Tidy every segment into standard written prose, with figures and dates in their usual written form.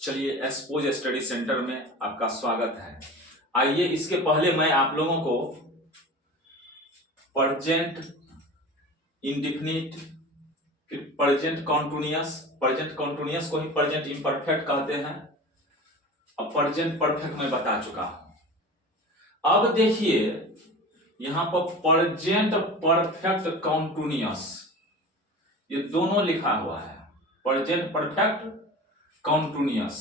चलिए, expose study centre में आपका स्वागत है। आइए, इसके पहले मैं आप लोगों को प्रेजेंट इंडिफिनिट, फिर प्रेजेंट कॉन्टिन्यूअस को ही प्रेजेंट इम्परफेक्ट कहते हैं। अब प्रेजेंट परफेक्ट मैं बता चुका हूं। अब देखिए यहां पर प्रेजेंट परफेक्ट कॉन्टिन्यूअस, ये दोनों लिखा हुआ है। Present perfect continuous.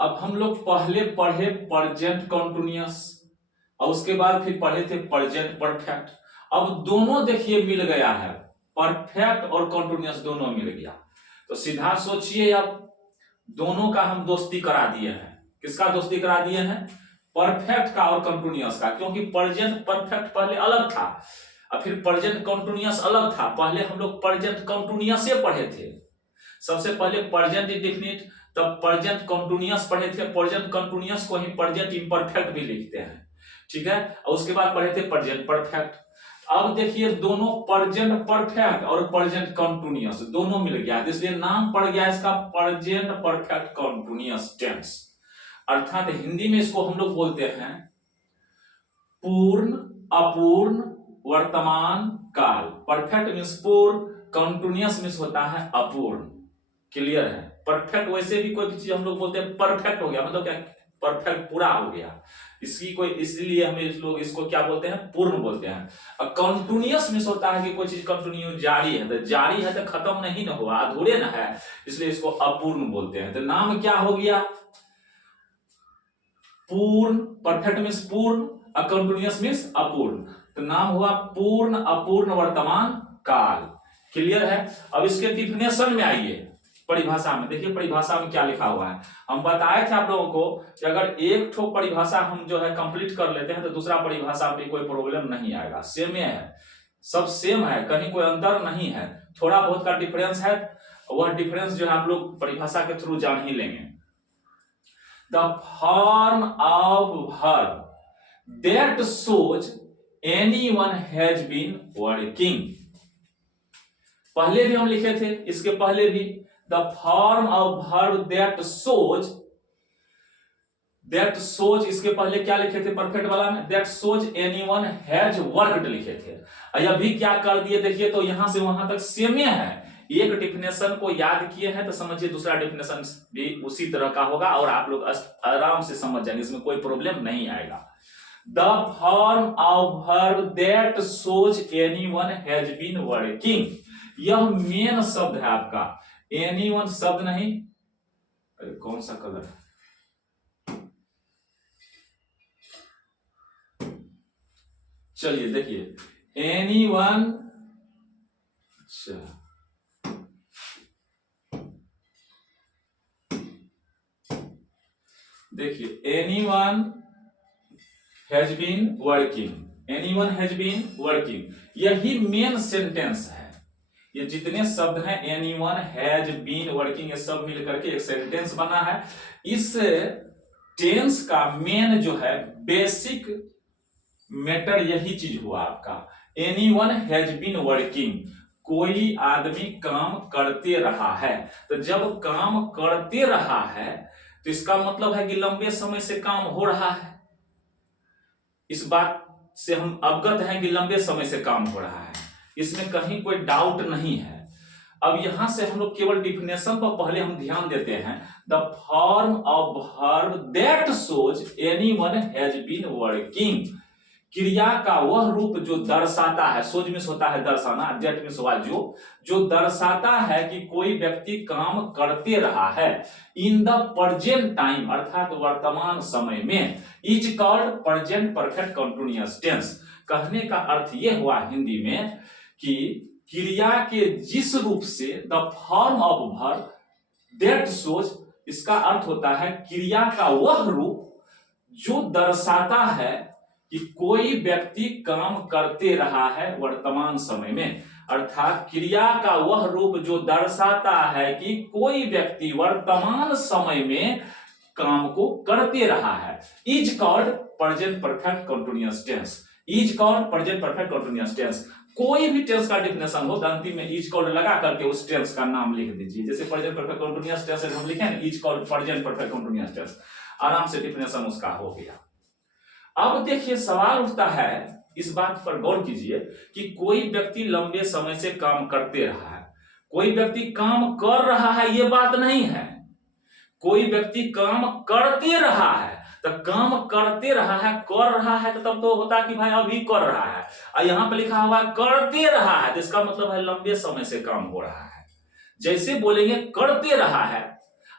अब हम लोग पहले पढ़े प्रेजेंट कॉन्टिन्यूअस और उसके बाद फिर पढ़े थे प्रेजेंट परफेक्ट। अब दोनों देखिए मिल गया है, परफेक्ट और कॉन्टिन्यूअस दोनों मिल गया। तो सीधा सोचिए, अब दोनों का हम दोस्ती करा दिए हैं। किसका दोस्ती करा दिए हैं? परफेक्ट का और कॉन्टिन्यूअस का, क्योंकि प्रेजेंट परफेक्ट पहले अलग था और फिर प्रेजेंट कॉन्टिन्यूअस अलग था। पहले हम लोग प्रेजेंट कॉन्टिन्यूअस से पढ़े थे। सबसे पहले प्रेजेंट इंडेफिनिट, तब प्रेजेंट कॉन्टिन्यूअस पढ़े थे। प्रेजेंट कॉन्टिन्यूअस को ही प्रेजेंट इम्परफेक्ट भी लिखते हैं, ठीक है। और उसके बाद पढ़े थे प्रेजेंट परफेक्ट। अब देखिए दोनों प्रेजेंट परफेक्ट और प्रेजेंट कॉन्टिन्यूअस दोनों मिल गया, इसलिए नाम पड़ गया इसका प्रेजेंट परफेक्ट कॉन्टिन्यूअस टेंस। अर्थात हिंदी में इसको हम लोग बोलते हैं पूर्ण अपूर्ण वर्तमान काल। परफेक्ट मीन्स पूर्ण, कॉन्टिन्यूअस मीन्स होता है अपूर्ण। क्लियर है? परफेक्ट वैसे भी कोई चीज हम लोग बोलते हैं परफेक्ट हो गया, मतलब क्या? परफेक्ट पूरा हो गया। इसकी कोई, इसलिए हम लोग इसको क्या बोलते हैं? पूर्ण बोलते हैं। और कॉन्टिन्यूअस मीन्स होता है कि कोई चीज कंटिन्यू जारी है, तो जारी है तो खत्म नहीं ना हुआ, अधूरे ना है, इसलिए इसको अपूर्ण बोलते हैं। तो नाम क्या हो गया? पूर्ण। परफेक्ट मीन्स पूर्ण और कॉन्टिन्यूअस मीन्स अपूर्ण, तो नाम हुआ पूर्ण अपूर्ण वर्तमान काल। क्लियर है? अब इसके डिफिनेशन में आइए, परिभाषा में देखिए परिभाषा में क्या लिखा हुआ है। हम बताए थे आप लोगों को कि अगर एक ठो परिभाषा हम जो है कंप्लीट कर लेते हैं तो दूसरा परिभाषा पे कोई प्रॉब्लम नहीं आएगा। सेम है, सब सेम है, कहीं कोई अंतर नहीं है। थोड़ा बहुत का डिफरेंस है, वह डिफरेंस जो है आप लोग परिभाषा के थ्रू जान ही लेंगे। The form of verb that shows anyone has been working. पहले भी हम लिखे थे, इसके पहले भी the form of verb that shows, इसके पहले क्या लिखे थे परफेक्ट वाला में? that shows anyone has worked लिखे थे। अभी क्या कर दिए देखिए, तो यहां से वहां तक सेम है। एक डिफिनेशन को याद किए हैं तो समझिए दूसरा डिफिनेशन भी उसी तरह का होगा और आप लोग आराम से समझ जाएंगे, इसमें कोई प्रॉब्लम नहीं आएगा। The form of verb that shows anyone has been working, यह मेन शब्द है आपका। एनीवन शब्द नहीं, अरे कौन सा कलर है? चलिए देखिए एनीवन, अच्छा देखिए anyone has been working, anyone has been working, यही मेन सेंटेंस है। ये जितने शब्द हैं एनीवन हैज बीन वर्किंग, ये सब मिल करके एक सेंटेंस बना है। इस टेंस का मेन जो है बेसिक मैटर यही चीज हुआ आपका। एनीवन हैज बीन वर्किंग, कोई आदमी काम करते रहा है। तो जब काम करते रहा है तो इसका मतलब है कि लंबे समय से काम हो रहा है। इस बात से हम अवगत हैं कि लंबे समय से काम हो रहा है, इसमें कहीं कोई डाउट नहीं है। अब यहां से हम लोग केवल डिफिनेशन पर पहले हम ध्यान देते हैं। The form of verb that shows anyone has been working, क्रिया का वह रूप जो दर्शाता है, सोज मीन्स होता है दर्शाना, दैट मीन्स हुआ जो दर्शाता है कि कोई व्यक्ति काम करते रहा है। इन द प्रेजेंट टाइम, अर्थात वर्तमान समय में, is called present perfect continuous tense. कहने का अर्थ यह हुआ हिंदी में कि क्रिया के जिस रूप से, the form of verb that shows, इसका अर्थ होता है क्रिया का वह रूप जो दर्शाता है कि कोई व्यक्ति काम करते रहा है वर्तमान समय में। अर्थात क्रिया का वह रूप जो दर्शाता है कि कोई व्यक्ति वर्तमान समय में काम को करते रहा है, is called present perfect continuous tense. Is called present perfect continuous tense. कोई भी टेंस का डिफिनेशन हो तो अंतिम में इज कॉल्ड लगा करके उस टेंस का नाम लिख दीजिए। जैसे प्रेजेंट परफेक्ट कंटीन्यूअस टेंस हम लिखे ना, is called present perfect continuous tense, आराम से डिफिनेशन उसका हो गया। अब देखिए सवाल उठता है, इस बात पर गौर कीजिए कि कोई व्यक्ति लंबे समय से काम करते रहा है, कोई व्यक्ति काम कर रहा है, ये बात नहीं है, कोई व्यक्ति काम करते रहा है। तो काम करते रहा है, कर रहा है, तो तब तो होता कि भाई अभी कर रहा है, और यहां पे लिखा हुआ करते रहा है, तो इसका मतलब है लंबे समय से काम हो रहा है। जैसे बोलेंगे करते रहा है,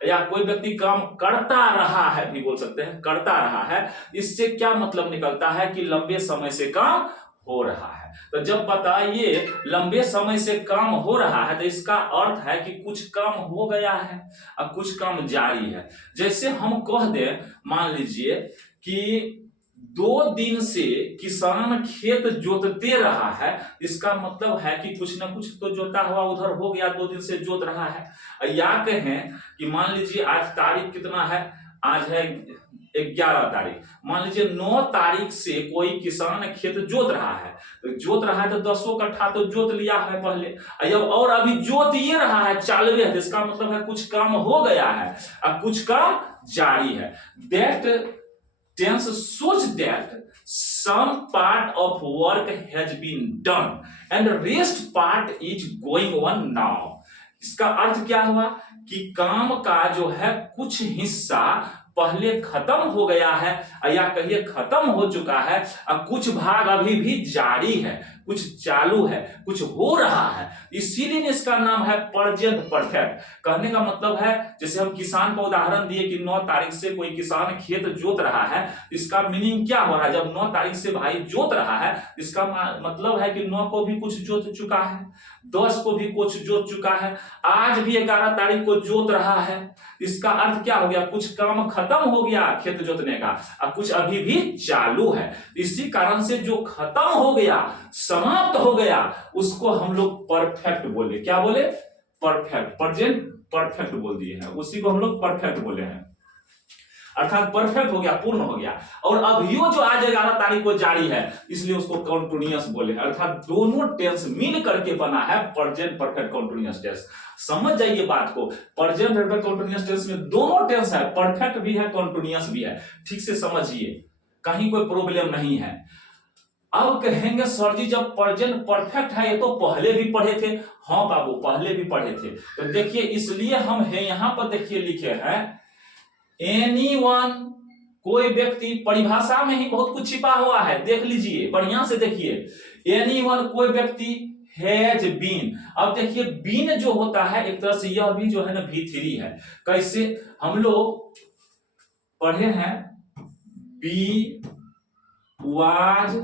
या कोई व्यक्ति काम करता रहा है भी बोल सकते हैं, करता रहा है, इससे क्या मतलब निकलता है कि लंबे समय से काम हो रहा है। तो जब बताइए लंबे समय से काम हो रहा है, तो इसका अर्थ है कि कुछ काम हो गया है और कुछ काम जारी है। जैसे हम कह दें, मान लीजिए कि 2 दिन से किसान खेत जोतते रहा है, इसका मतलब है कि कुछ ना कुछ तो जोता हुआ उधर हो गया, 2 दिन से जोत रहा है। या कहें कि मान लीजिए आज तारीख कितना है, आज है 11 तारीख, मान लीजिए 9 तारीख से कोई किसान खेत जोत रहा है, तो जोत रहा है तो 10 कट्ठा तो जोत लिया है पहले, और अभी जोत ये रहा है, चालू है, इसका मतलब है कुछ काम हो गया है और कुछ काम जारी है। That tense shows that some part of work has been done and rest part is going on now। इसका अर्थ क्या हुआ कि काम का जो है कुछ हिस्सा पहले खत्म हो गया है, या कहिए खत्म हो चुका है, और कुछ भाग अभी भी जारी है, कुछ चालू है, कुछ हो रहा है, इसीलिए इसका नाम है प्रेजेंट परफेक्ट। कहने का मतलब है, जैसे हम किसान का उदाहरण दिए कि 9 तारीख से कोई किसान खेत जोत रहा है, इसका मीनिंग क्या हो रहा है, जब 9 तारीख से भाई जोत रहा है, इसका मतलब है कि 9 को भी कुछ जोत चुका है, 10 को भी कुछ जोत चुका है, आज भी 11 तारीख को जोत रहा है। इसका अर्थ क्या हो गया, कुछ काम खत्म हो गया खेत जोतने का, और कुछ अभी भी चालू है। इसी कारण से जो खत्म हो गया, समाप्त हो गया, उसको हम लोग परफेक्ट बोले। क्या बोले? परफेक्ट, प्रेजेंट परफेक्ट बोल दिए हैं, उसी को हम लोग परफेक्ट बोले हैं, अर्थात परफेक्ट हो गया, पूर्ण हो गया। और अभियो जो आज 11 तारीख को जारी है, इसलिए उसको कंटीन्यूअस बोले, अर्थात दोनों टेंस मिल करके बना है प्रेजेंट परफेक्ट कंटीन्यूअस टेंस। समझ जाइए बात को, प्रेजेंट परफेक्ट कंटीन्यूअस टेंस में दोनों टेंस है, परफेक्ट भी है, कंटीन्यूअस भी है। ठीक से समझिए, कहीं कोई प्रॉब्लम नहीं है। अब कहेंगे सर जी जब प्रेजेंट परफेक्ट है, ये तो पहले भी पढ़े थे। हाँ बाबू, पहले भी पढ़े थे। तो देखिए, इसलिए हम है यहां पर देखिए लिखे हैं एनीवन, कोई व्यक्ति, परिभाषा में ही बहुत कुछ छिपा हुआ है, देख लीजिए, बढ़िया से देखिए। एनीवन, कोई व्यक्ति, हैज बीन। अब देखिए बीन जो होता है, एक तरह से यह भी जो है ना V3 है। कैसे? हम लोग पढ़े हैं be was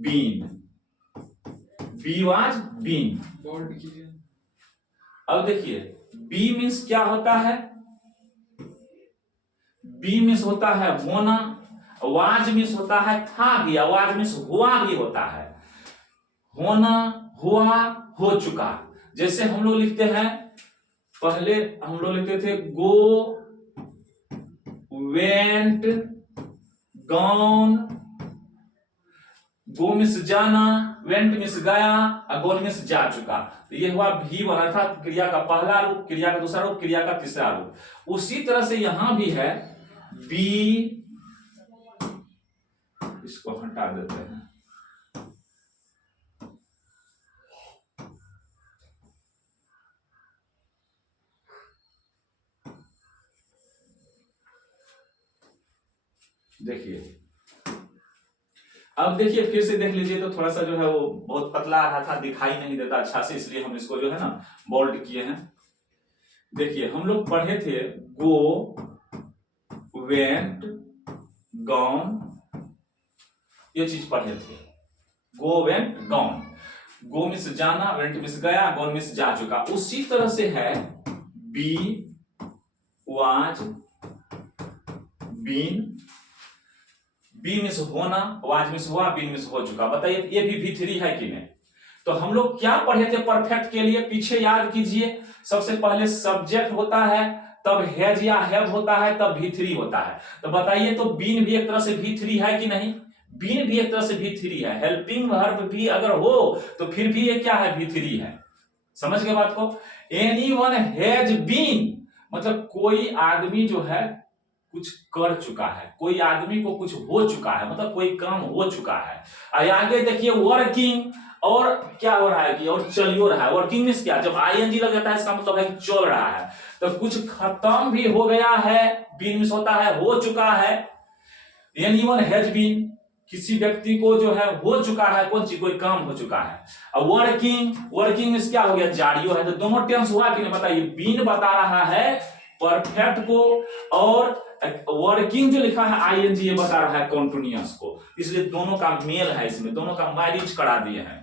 been, be was been. अब देखिए बी मीन्स क्या होता है, बी मीन्स होता है होना, वाज मीन्स होता है था भी, वाज मीन्स हुआ भी होता है, होना, हुआ, हो चुका। जैसे हम लोग लिखते हैं, पहले हम लोग लिखते थे गो, वेंट, गॉन। गो मीन्स जाना, वेंट मीन्स गया, और गॉन मीन्स जा चुका। तो ये हुआ V1, अर्थात क्रिया का पहला रूप, क्रिया का दूसरा रूप, क्रिया का तीसरा रूप। उसी तरह से यहां भी है बी, इसको हटा देते हैं, देखिए। अब देखिए फिर से देख लीजिए, तो थोड़ा सा जो है वो बहुत पतला आ रहा था, दिखाई नहीं देता अच्छा से, इसलिए हम इसको जो है ना बोल्ड किए हैं। देखिए हम लोग पढ़े थे गो, वेंट, गॉन, ये चीज पढ़े थे, go, went, gone. Go means जाना, वेंट मिस गया, गॉन मिस जा चुका। उसी तरह से है be was been, be means होना, वाज मिस हुआ, बीन मिस हो चुका। बताइए ये भी V3 है कि नहीं? तो हम लोग क्या पढ़े थे परफेक्ट के लिए, पीछे याद कीजिए। सबसे पहले सब्जेक्ट होता है, तब हैज या हैव होता है, तब V3 होता है। तो बताइए, तो बीन भी एक तरह से V3 है कि नहीं? बीन भी एक तरह से V3 है, हेल्पिंग वर्ब भी अगर हो तो फिर भी ये क्या है, V3 है। समझ गए बात को। एनीवन हैज बीन मतलब कोई आदमी जो है कुछ कर चुका है, कोई आदमी को कुछ हो चुका है, मतलब कोई काम हो चुका है। आगे देखिए वर्किंग, और क्या हो रहा है कि और चलियो रहा है। वर्किंग मींस क्या, जब आईएनजी लग जाता है इसका मतलब है कि चल रहा है, तो कुछ खत्म भी हो गया है। बीन मींस होता है हो चुका है। एनीवन हैज बीन किसी व्यक्ति को जो है हो चुका है, कौन चीज, कोई काम हो चुका है। अब वर्किंग, वर्किंग मींस क्या हो गया, जारियो है। तो दोनों टेंस हुआ कि नहीं बताइए। बीन बता रहा है परफेक्ट को, और वर्किंग जो लिखा है आईएनजी ये बता रहा है कंटिन्यूअस को, इसलिए दोनों का मेल है, इसमें दोनों का मैरिज करा दिए हैं।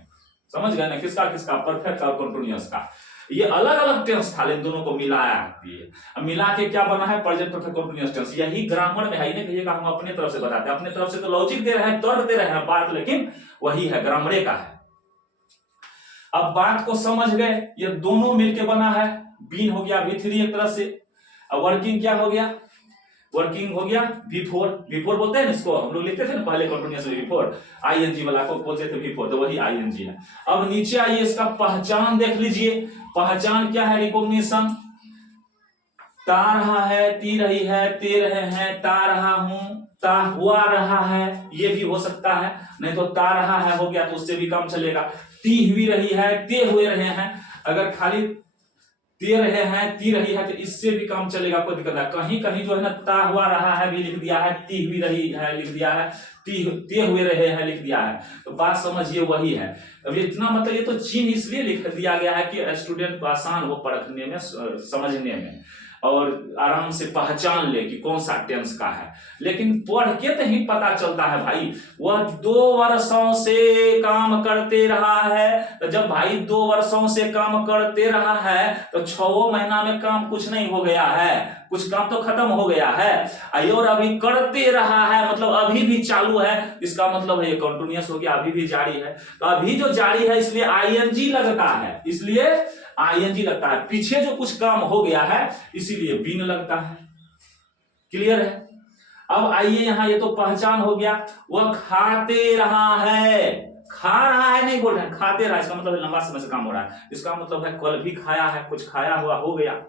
समझ गए ना, किसका किसका, परफेक्ट और कंटिन्यूअस का। ये अलग अलग टेंस था लेकिन दोनों को मिलाया दिए, अब मिला के क्या बना है, प्रेजेंट परफेक्ट कंटीन्यूअस टेंस। यही ग्रामर में है, नहीं कहिएगा हम अपने तरफ से बताते हैं, अपने तरफ से तो लॉजिक दे रहे हैं, तर्क दे रहे हैं बात, लेकिन वही है, ग्रामरे का है। अब बात को समझ गए, ये दोनों मिलके बना है। बीन हो गया V3 एक तरह से, अब वर्किंग क्या हो गया, वर्किंग हो गया V4। V4 बोलते हैं इसको, हम लोग लिखते थे ना पहले कंटीन्यूअस V4, आईएनजी वाला को बोलते थे V4, तो वही आईएनजी है। अब नीचे आइए, इसका पहचान देख लीजिए। पहचान क्या है, रिकॉग्निशन। ता रहा है, ती रही है, ते रहे हैं, ता रहा हूं, ता हुआ रहा है, ये भी हो सकता है। नहीं तो ता रहा है हो गया तो उससे भी काम चलेगा। ती हुई रही है, ते हुए रहे हैं, अगर खाली ते रहे हैं, ती रही है, तो इससे भी काम चलेगा, कोई दिक्कत नहीं। कहीं कहीं जो है ना ता हुआ रहा है भी लिख दिया है, ती हुई रही है लिख दिया है, ते हुए रहे हैं लिख दिया है, तो बात समझिए वही है। अब इतना मतलब ये तो चिन्ह इसलिए लिख दिया गया है कि स्टूडेंट को आसान हो परखने में, समझने में, और आराम से पहचान ले कि कौन सा टेंस का है। लेकिन पढ़ के तो ही पता चलता है भाई। वह 2 वर्षों से काम करते रहा है, तो जब भाई 2 वर्षों से काम करते रहा है तो 6 महीना में काम कुछ नहीं हो गया है, कुछ काम तो खत्म हो गया है। और अभी करते रहा है मतलब अभी भी चालू है, इसका मतलब है ये कंटिन्यूअस हो गया, अभी भी जारी है। तो अभी जो जारी है इसलिए आईएनजी लगता है, इसलिए आईएनजी लगता है। पीछे जो कुछ काम हो गया है इसीलिए बीन लगता है। क्लियर है। अब आइए यहां, ये तो पहचान हो गया। वह खाते रहा है, खा रहा है नहीं बोल रहे हैं, खाते रहा, इसका मतलब लंबा समय से काम हो रहा है, इसका मतलब है कल भी खाया है, कुछ खाया हुआ हो गया।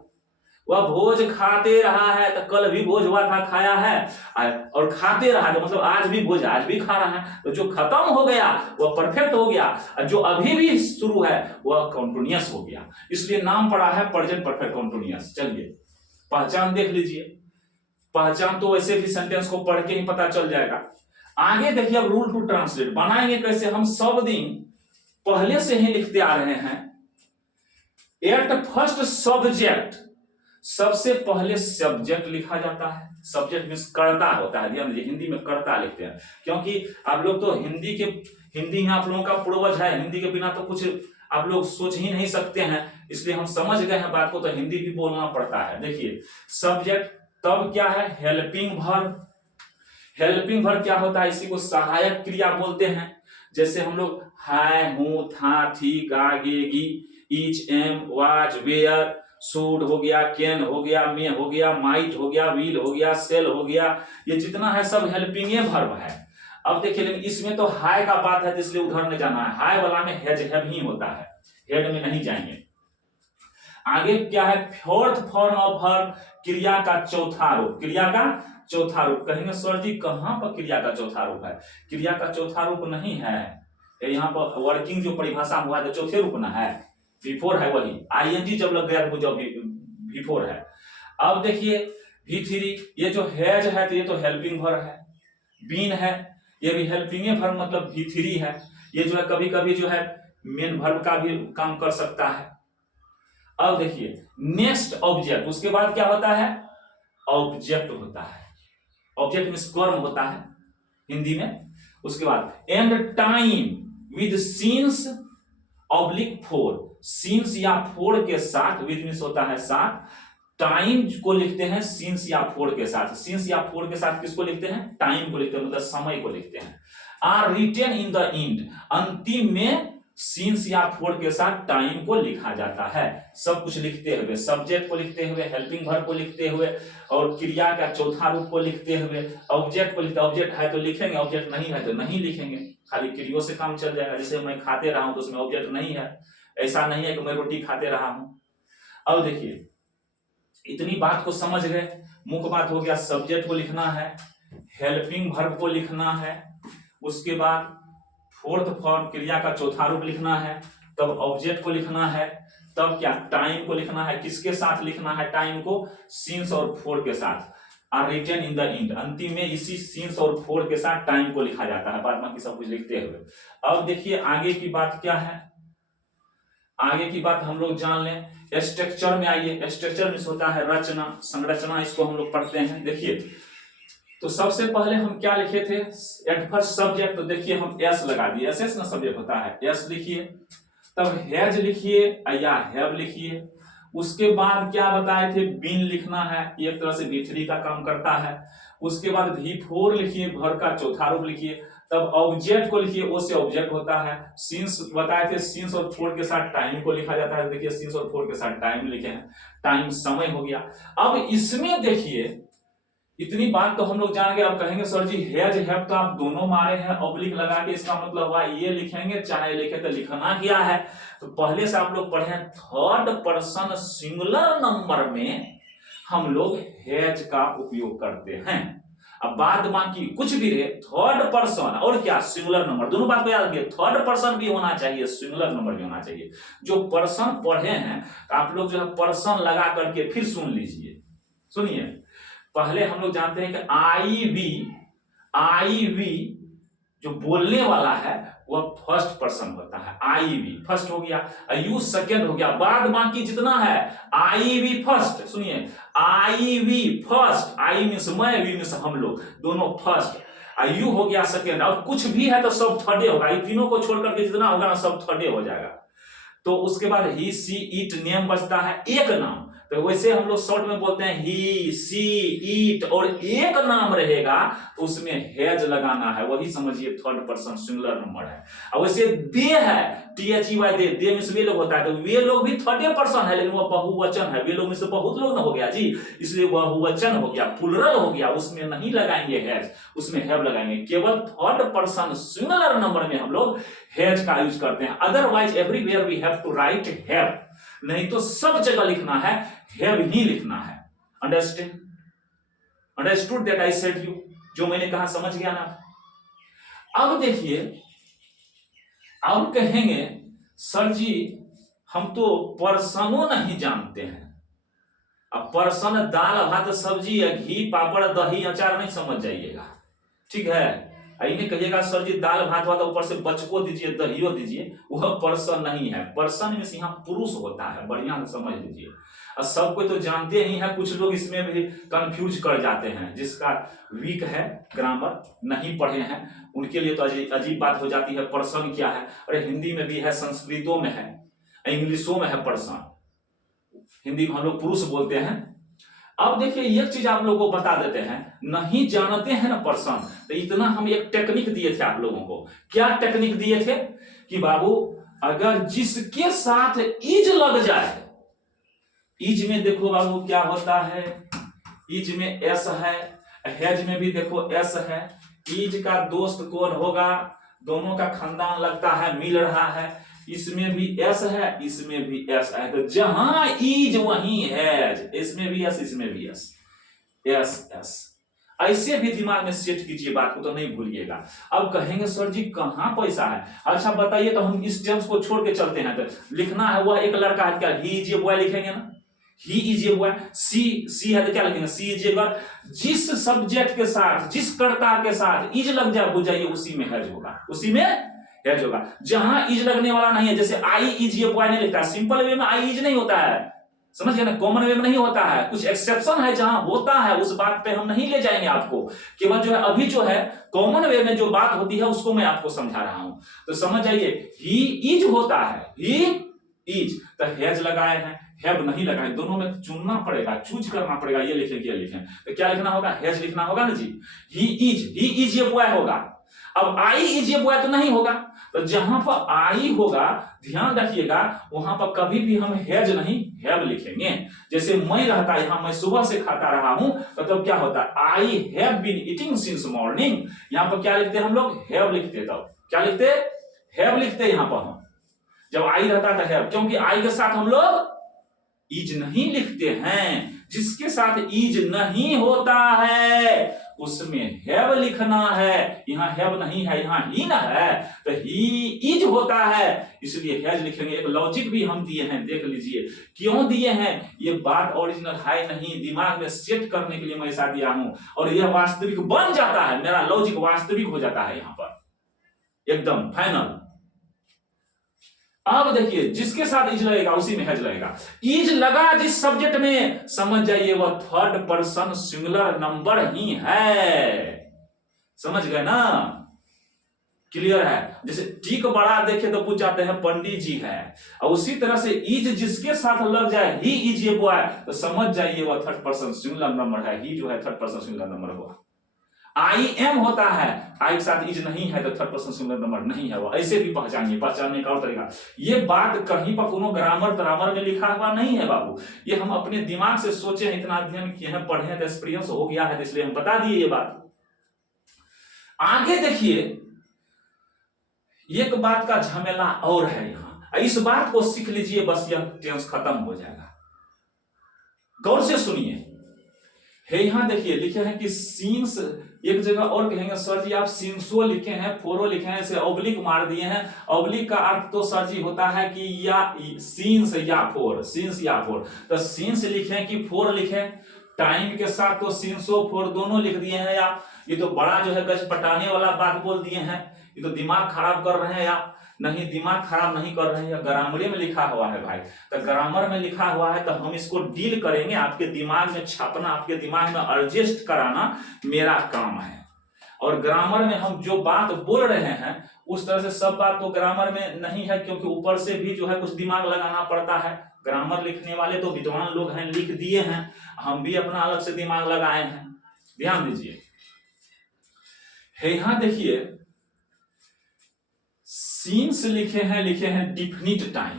वह भोज खाते रहा है, तो कल भी भोज हुआ था, खाया है, और खाते रहा तो मतलब आज भी भोज, आज भी खा रहा है। तो जो खत्म हो गया वह परफेक्ट हो गया, और जो अभी भी शुरू है वह कंटिन्यूअस हो गया, इसलिए नाम पड़ा है प्रेजेंट परफेक्ट कंटिन्यूअस। चलिए पहचान देख लीजिए। पहचान तो वैसे भी सेंटेंस को पढ़ के ही पता चल जाएगा। आगे देखिए, अब रूल टू ट्रांसलेट बनाएंगे कैसे। हम सब दिन पहले से ही लिखते आ रहे हैं। एट फर्स्ट सब्जेक्ट, सबसे पहले सब्जेक्ट लिखा जाता है। सब्जेक्ट मींस कर्ता होता है, हिंदी में कर्ता लिखते हैं, क्योंकि आप लोग तो हिंदी आप लोगों का पूर्वज है, हिंदी के बिना तो कुछ आप लोग सोच ही नहीं सकते हैं, इसलिए हम समझ गए हैं बात को, तो हिंदी भी बोलना पड़ता है। देखिए सब्जेक्ट, तब क्या है, हेल्पिंग वर्ब। हेल्पिंग वर्ब क्या होता है, इसी को सहायक क्रिया बोलते हैं। जैसे हम लोग है, हूं, था, थी, गा, गे, गी, is, am, was, were, should हो गया, कैन हो गया, मे हो गया, माइट हो गया, विल हो गया, सेल हो गया, ये जितना है सब हेल्पिंग वर्ब है। अब देखिए, लेकिन इसमें तो हाय का बात है, इसलिए उधर में जाना है। हाय वाला में हैज हैव ही होता है, हेड में नहीं जाएंगे। आगे क्या है, फोर्थ फॉर्म ऑफ वर्ब, क्रिया का चौथा रूप। क्रिया का चौथा रूप, कहेंगे सर जी कहां पर क्रिया का चौथा रूप है। क्रिया का चौथा रूप नहीं है, यहाँ पर वर्किंग जो परिभाषा हुआ है तो चौथे रूप ना है, V4 है वही। आईएनजी जब लग गया तो जब V4 है। अब देखिए V3, ये जो हैज है तो ये तो हेल्पिंग वर्ब है। बीन है, ये भी हेल्पिंग वर्ब मतलब V3 है। ये जो है कभी कभी जो है मेन वर्ब का भी काम कर सकता है। अब देखिए नेक्स्ट ऑब्जेक्ट, उसके बाद क्या होता है, ऑब्जेक्ट होता है। ऑब्जेक्ट मींस कर्म होता है हिंदी में। उसके बाद and time with scenes oblique four, scenes या फोर के साथ, विद मींस होता है साथ, टाइम को लिखते हैं सीन्स या फोर के साथ। सीन्स या फोर के साथ किसको लिखते हैं, टाइम को लिखते हैं, मतलब समय को लिखते हैं। Are written in the end, अंतिम में सिंस या फॉर के साथ टाइम को लिखा जाता है। सब कुछ लिखते हुए, सब्जेक्ट को लिखते हुए, हेल्पिंग वर्ब को लिखते हुए, और क्रिया का चौथा रूप को लिखते हुए, ऑब्जेक्ट को लिखते, ऑब्जेक्ट है तो लिखेंगे, ऑब्जेक्ट नहीं है तो नहीं लिखेंगे, खाली क्रियाओं से काम चल जाएगा। जैसे मैं खाते रहा हूं तो उसमें ऑब्जेक्ट नहीं है, ऐसा नहीं है कि मैं रोटी खाते रहा हूं। अब देखिए इतनी बात को समझ गए। मुख्य बात हो गया, सब्जेक्ट को लिखना है, हेल्पिंग वर्ब को लिखना है, उसके बाद फोर्थ फॉर्म क्रिया का चौथा रूप लिखना है, तब ऑब्जेक्ट को लिखना है, तब क्या टाइम को लिखना है। किसके साथ लिखना है टाइम को? सिंस और फोर के साथ। Are written in the end, अंतिम में इसी सिंस और फोर के साथ टाइम को लिखा जाता है, बाद बाकी सब कुछ लिखते हुए। अब देखिए आगे की बात क्या है, आगे की बात हम लोग जान लें। स्ट्रक्चर में आइए, स्ट्रक्चर में होता है रचना, संरचना, इसको हम लोग पढ़ते हैं। देखिए तो सबसे पहले हम क्या लिखे थे? एट फर्स्ट सब्जेक्ट, तो देखिए हम एस लगा दिए, एस ना सब्जेक्ट होता है, एस लिखिए, तब हैज लिखिए या हैव लिखिए। उसके बाद क्या बताए थे? बीन लिखना है, एक तरह से V3 का काम करता है। उसके बाद V4 लिखिए, भर का चौथा रूप लिखिए, तब ऑब्जेक्ट को लिखिए, ओ से ऑब्जेक्ट होता है। सिंस बताए थे, सिंस और फोर के साथ टाइम को लिखा जाता है, देखिए सिंस और फोर के साथ टाइम लिखे हैं, टाइम समय हो गया। अब इसमें देखिए इतनी बात तो हम लोग जान गए। अब कहेंगे सर जी हैज हैव तो आप दोनों मारे हैं, ऑब्लिक लगा के, इसका मतलब हुआ ये लिखेंगे चाहे लिखे, तो लिखना क्या है? तो पहले से आप लोग पढ़े हैं, थर्ड पर्सन सिंगुलर नंबर में हम लोग हैज का उपयोग करते हैं। अब बाद बाकी कुछ भी रहे, थर्ड पर्सन और क्या सिंगुलर नंबर, दोनों बात को याद रखिए, थर्ड पर्सन भी होना चाहिए, सिंगुलर नंबर भी होना चाहिए। जो पर्सन पढ़े हैं आप लोग जो है पर्सन लगा करके फिर सुन लीजिए, सुनिए। पहले हम लोग जानते हैं कि आई वी जो बोलने वाला है वह फर्स्ट पर्सन होता है, आई वी फर्स्ट हो गया, यू सेकेंड हो गया, बाद बाकी जितना है आई वी फर्स्ट, सुनिए आई वी फर्स्ट, आई मीन्स मैं, वी मीन्स हम लोग, दोनों फर्स्ट, यू हो गया सेकेंड, और कुछ भी है तो सब थर्डे होगा, ये तीनों को छोड़ करके जितना होगा ना सब थर्डे हो जाएगा। तो उसके बाद ही सी इट नेम बचता है एक नाम, तो वैसे हम लोग शॉर्ट में बोलते हैं ही सी ईट, और एक नाम रहेगा तो उसमें हैज लगाना है, वही समझिए थर्ड पर्सन सिंगुलर नंबर है। और वैसे दे है, THEY दे में से वे लोग होता है, तो वे लोग भी थर्ड पर्सन है, लेकिन वो बहुवचन है, वे लोग में से बहुत लोग ना हो गया जी, इसलिए बहुवचन हो गया, प्लुरल हो गया, उसमें नहीं लगाएंगे हैज, उसमें हैव लगाएंगे। केवल थर्ड पर्सन सिंगुलर नंबर में हम लोग हैज का यूज करते हैं, otherwise everywhere we have to write have, नहीं तो सब जगह लिखना है हैव ही लिखना है। Understand, understood that I said you, जो मैंने कहा समझ गया ना? अब देखिए अब कहेंगे सर जी हम तो पर्सनों नहीं जानते हैं। अब पर्सन दाल भात सब्जी या घी पापड़ दही अचार नहीं समझ जाइएगा, ठीक है? इन्हें कहिएगा सर जी दाल भात हुआ तो ऊपर से बचको दीजिए दहियो दीजिए, वह पर्सन नहीं है। पर्सन में यहाँ पुरुष होता है, बढ़िया से समझ लीजिए। और सब कोई तो जानते ही है, कुछ लोग इसमें भी कंफ्यूज कर जाते हैं, जिसका वीक है ग्रामर नहीं पढ़े हैं उनके लिए तो अजीब बात हो जाती है, पर्सन क्या है? अरे हिंदी में भी है, संस्कृतों में है, इंग्लिशों में है पर्सन, हिंदी में हम लोग पुरुष बोलते हैं। अब देखिए एक चीज आप लोगों को बता देते हैं, नहीं जानते हैं ना पर्सन, तो इतना हम एक टेक्निक दिए थे आप लोगों को। क्या टेक्निक दिए थे? कि बाबू अगर जिसके साथ इज लग जाए, इज में देखो बाबू क्या होता है, इज में एस है, हैज में भी देखो एस है, इज का दोस्त कौन होगा? दोनों का खानदान लगता है मिल रहा है, इसमें भी एस है, इसमें भी एस है, तो जहां इज वहीं हैज, इसमें भी एस, इसमें भी एस, एस एस, ऐसे भी दिमाग में सेट कीजिए बात को, तो नहीं भूलिएगा। अब कहेंगे सर जी कहां पैसा है? अच्छा बताइए, तो हम इस टेंस को छोड़ के चलते हैं, तो लिखना है वह एक लड़का है, क्या ही इज ए बॉय लिखेंगे ना, ही इज ए बॉय, सी है तो क्या लिखेंगे? सी इज ए गर्ल। जिस सब्जेक्ट के साथ, जिस कर्ता के साथ इज लग जाए बुझाइए उसी में हैज होगा, उसी में हैज होगा। जहां इज लगने वाला नहीं है, जैसे आई इज ये बॉय नहीं लिखता, सिंपल वे में आई इज नहीं होता है, समझ गए ना? कॉमन वे में नहीं होता है, कुछ एक्सेप्शन है जहां होता है, उस बात पे हम नहीं ले जाएंगे आपको। केवल जो है अभी जो है कॉमन वे में जो बात होती है उसको मैं आपको समझा रहा हूं, तो समझ जाइए। ही इज होता है, ही इज, तो हैज लगाए हैं, हैव नहीं लगाए, दोनों में चुनना पड़ेगा, चूज करना पड़ेगा, ये लिखें ये लिखें, तो क्या लिखना होगा? हैज लिखना होगा ना जी। ही इज ये बॉय होगा। अब आई इज ये बॉय तो नहीं होगा, तो जहां पर आई होगा ध्यान रखिएगा, वहां पर कभी भी हम हैज नहीं हैव लिखेंगे। जैसे मैं रहता यहाँ, मैं सुबह से खाता रहा हूं, तो क्या होता है, I have been eating since morning. यहां पर क्या लिखते हम लोग, हैव लिखते। तब क्या लिखते, हैव लिखते यहां पर हम, जब आई रहता था हैव, क्योंकि आई के साथ हम लोग इज नहीं लिखते हैं। जिसके साथ इज नहीं होता है उसमें हैव लिखना है। यहाँ हैव नहीं है, यहाँ ही ना है, तो ही इज होता है, इसलिए हैज लिखेंगे। एक लॉजिक भी हम दिए हैं, देख लीजिए क्यों दिए हैं। ये बात ओरिजिनल है नहीं, दिमाग में सेट करने के लिए मैं ऐसा दिया हूं, और यह वास्तविक बन जाता है, मेरा लॉजिक वास्तविक हो जाता है यहाँ पर एकदम फाइनल। अब देखिए जिसके साथ इज लगेगा उसी में हैज लगेगा। इज लगा जिस सब्जेक्ट में, समझ जाइए वह थर्ड पर्सन सिंगुलर नंबर ही है। समझ गए ना, क्लियर है। जैसे टीक बड़ा देखे तो पूछ जाते हैं पंडित जी है, और उसी तरह से इज जिसके साथ लग जाए, ही इज ये बॉय, तो समझ जाइए वह थर्ड पर्सन सिंगुलर नंबर है। ही जो है थर्ड पर्सन सिंगुलर नंबर हुआ। आई एम होता है, आई के साथ इज नहीं है तो थर्ड पर्सन सिंगुलर नंबर नहीं है, वो ऐसे भी पहचानिए। पहचानने का और तरीका, ये बात कहीं पर कोनो ग्रामर में लिखा हुआ नहीं है बाबू, ये हम अपने दिमाग से सोचे हैं, इतना अध्ययन किए हैं, पढ़े हैं, तो एक्सपीरियंस हो गया है, इसलिए हम बता दिए ये बात। आगे देखिए एक बात का झमेला और है यहाँ, इस बात को सीख लीजिए, बस यह टेंस खत्म हो जाएगा। गौर से सुनिए, है यहाँ देखिए लिखे हैं कि सीन्स, एक जगह और कहेंगे सर जी आप सीन्सो लिखे हैं, फोरो लिखे हैं, इसे ऑब्लिक मार दिए हैं। ऑब्लिक का अर्थ तो सर जी होता है कि या सीन्स या फोर, सीन्स या फोर, तो सीन्स लिखे कि फोर लिखे, टाइम के साथ तो सीन्सो फोर दोनों लिख दिए हैं। या ये तो बड़ा जो है गज पटाने वाला बात बोल दिए हैं, ये तो दिमाग खराब कर रहे हैं। या नहीं, दिमाग खराब नहीं कर रहे हैं, ग्रामर में लिखा हुआ है भाई, तो ग्रामर में लिखा हुआ है तो हम इसको डील करेंगे, आपके दिमाग में छापना, आपके दिमाग में एडजस्ट कराना मेरा काम है। और ग्रामर में हम जो बात बोल रहे हैं उस तरह से सब बात तो ग्रामर में नहीं है, क्योंकि ऊपर से भी जो है कुछ दिमाग लगाना पड़ता है। ग्रामर लिखने वाले तो विद्वान लोग हैं, लिख दिए हैं, हम भी अपना अलग से दिमाग लगाए हैं। ध्यान दीजिए, यहां देखिए सीन्स लिखे हैं डिफिनिट टाइम।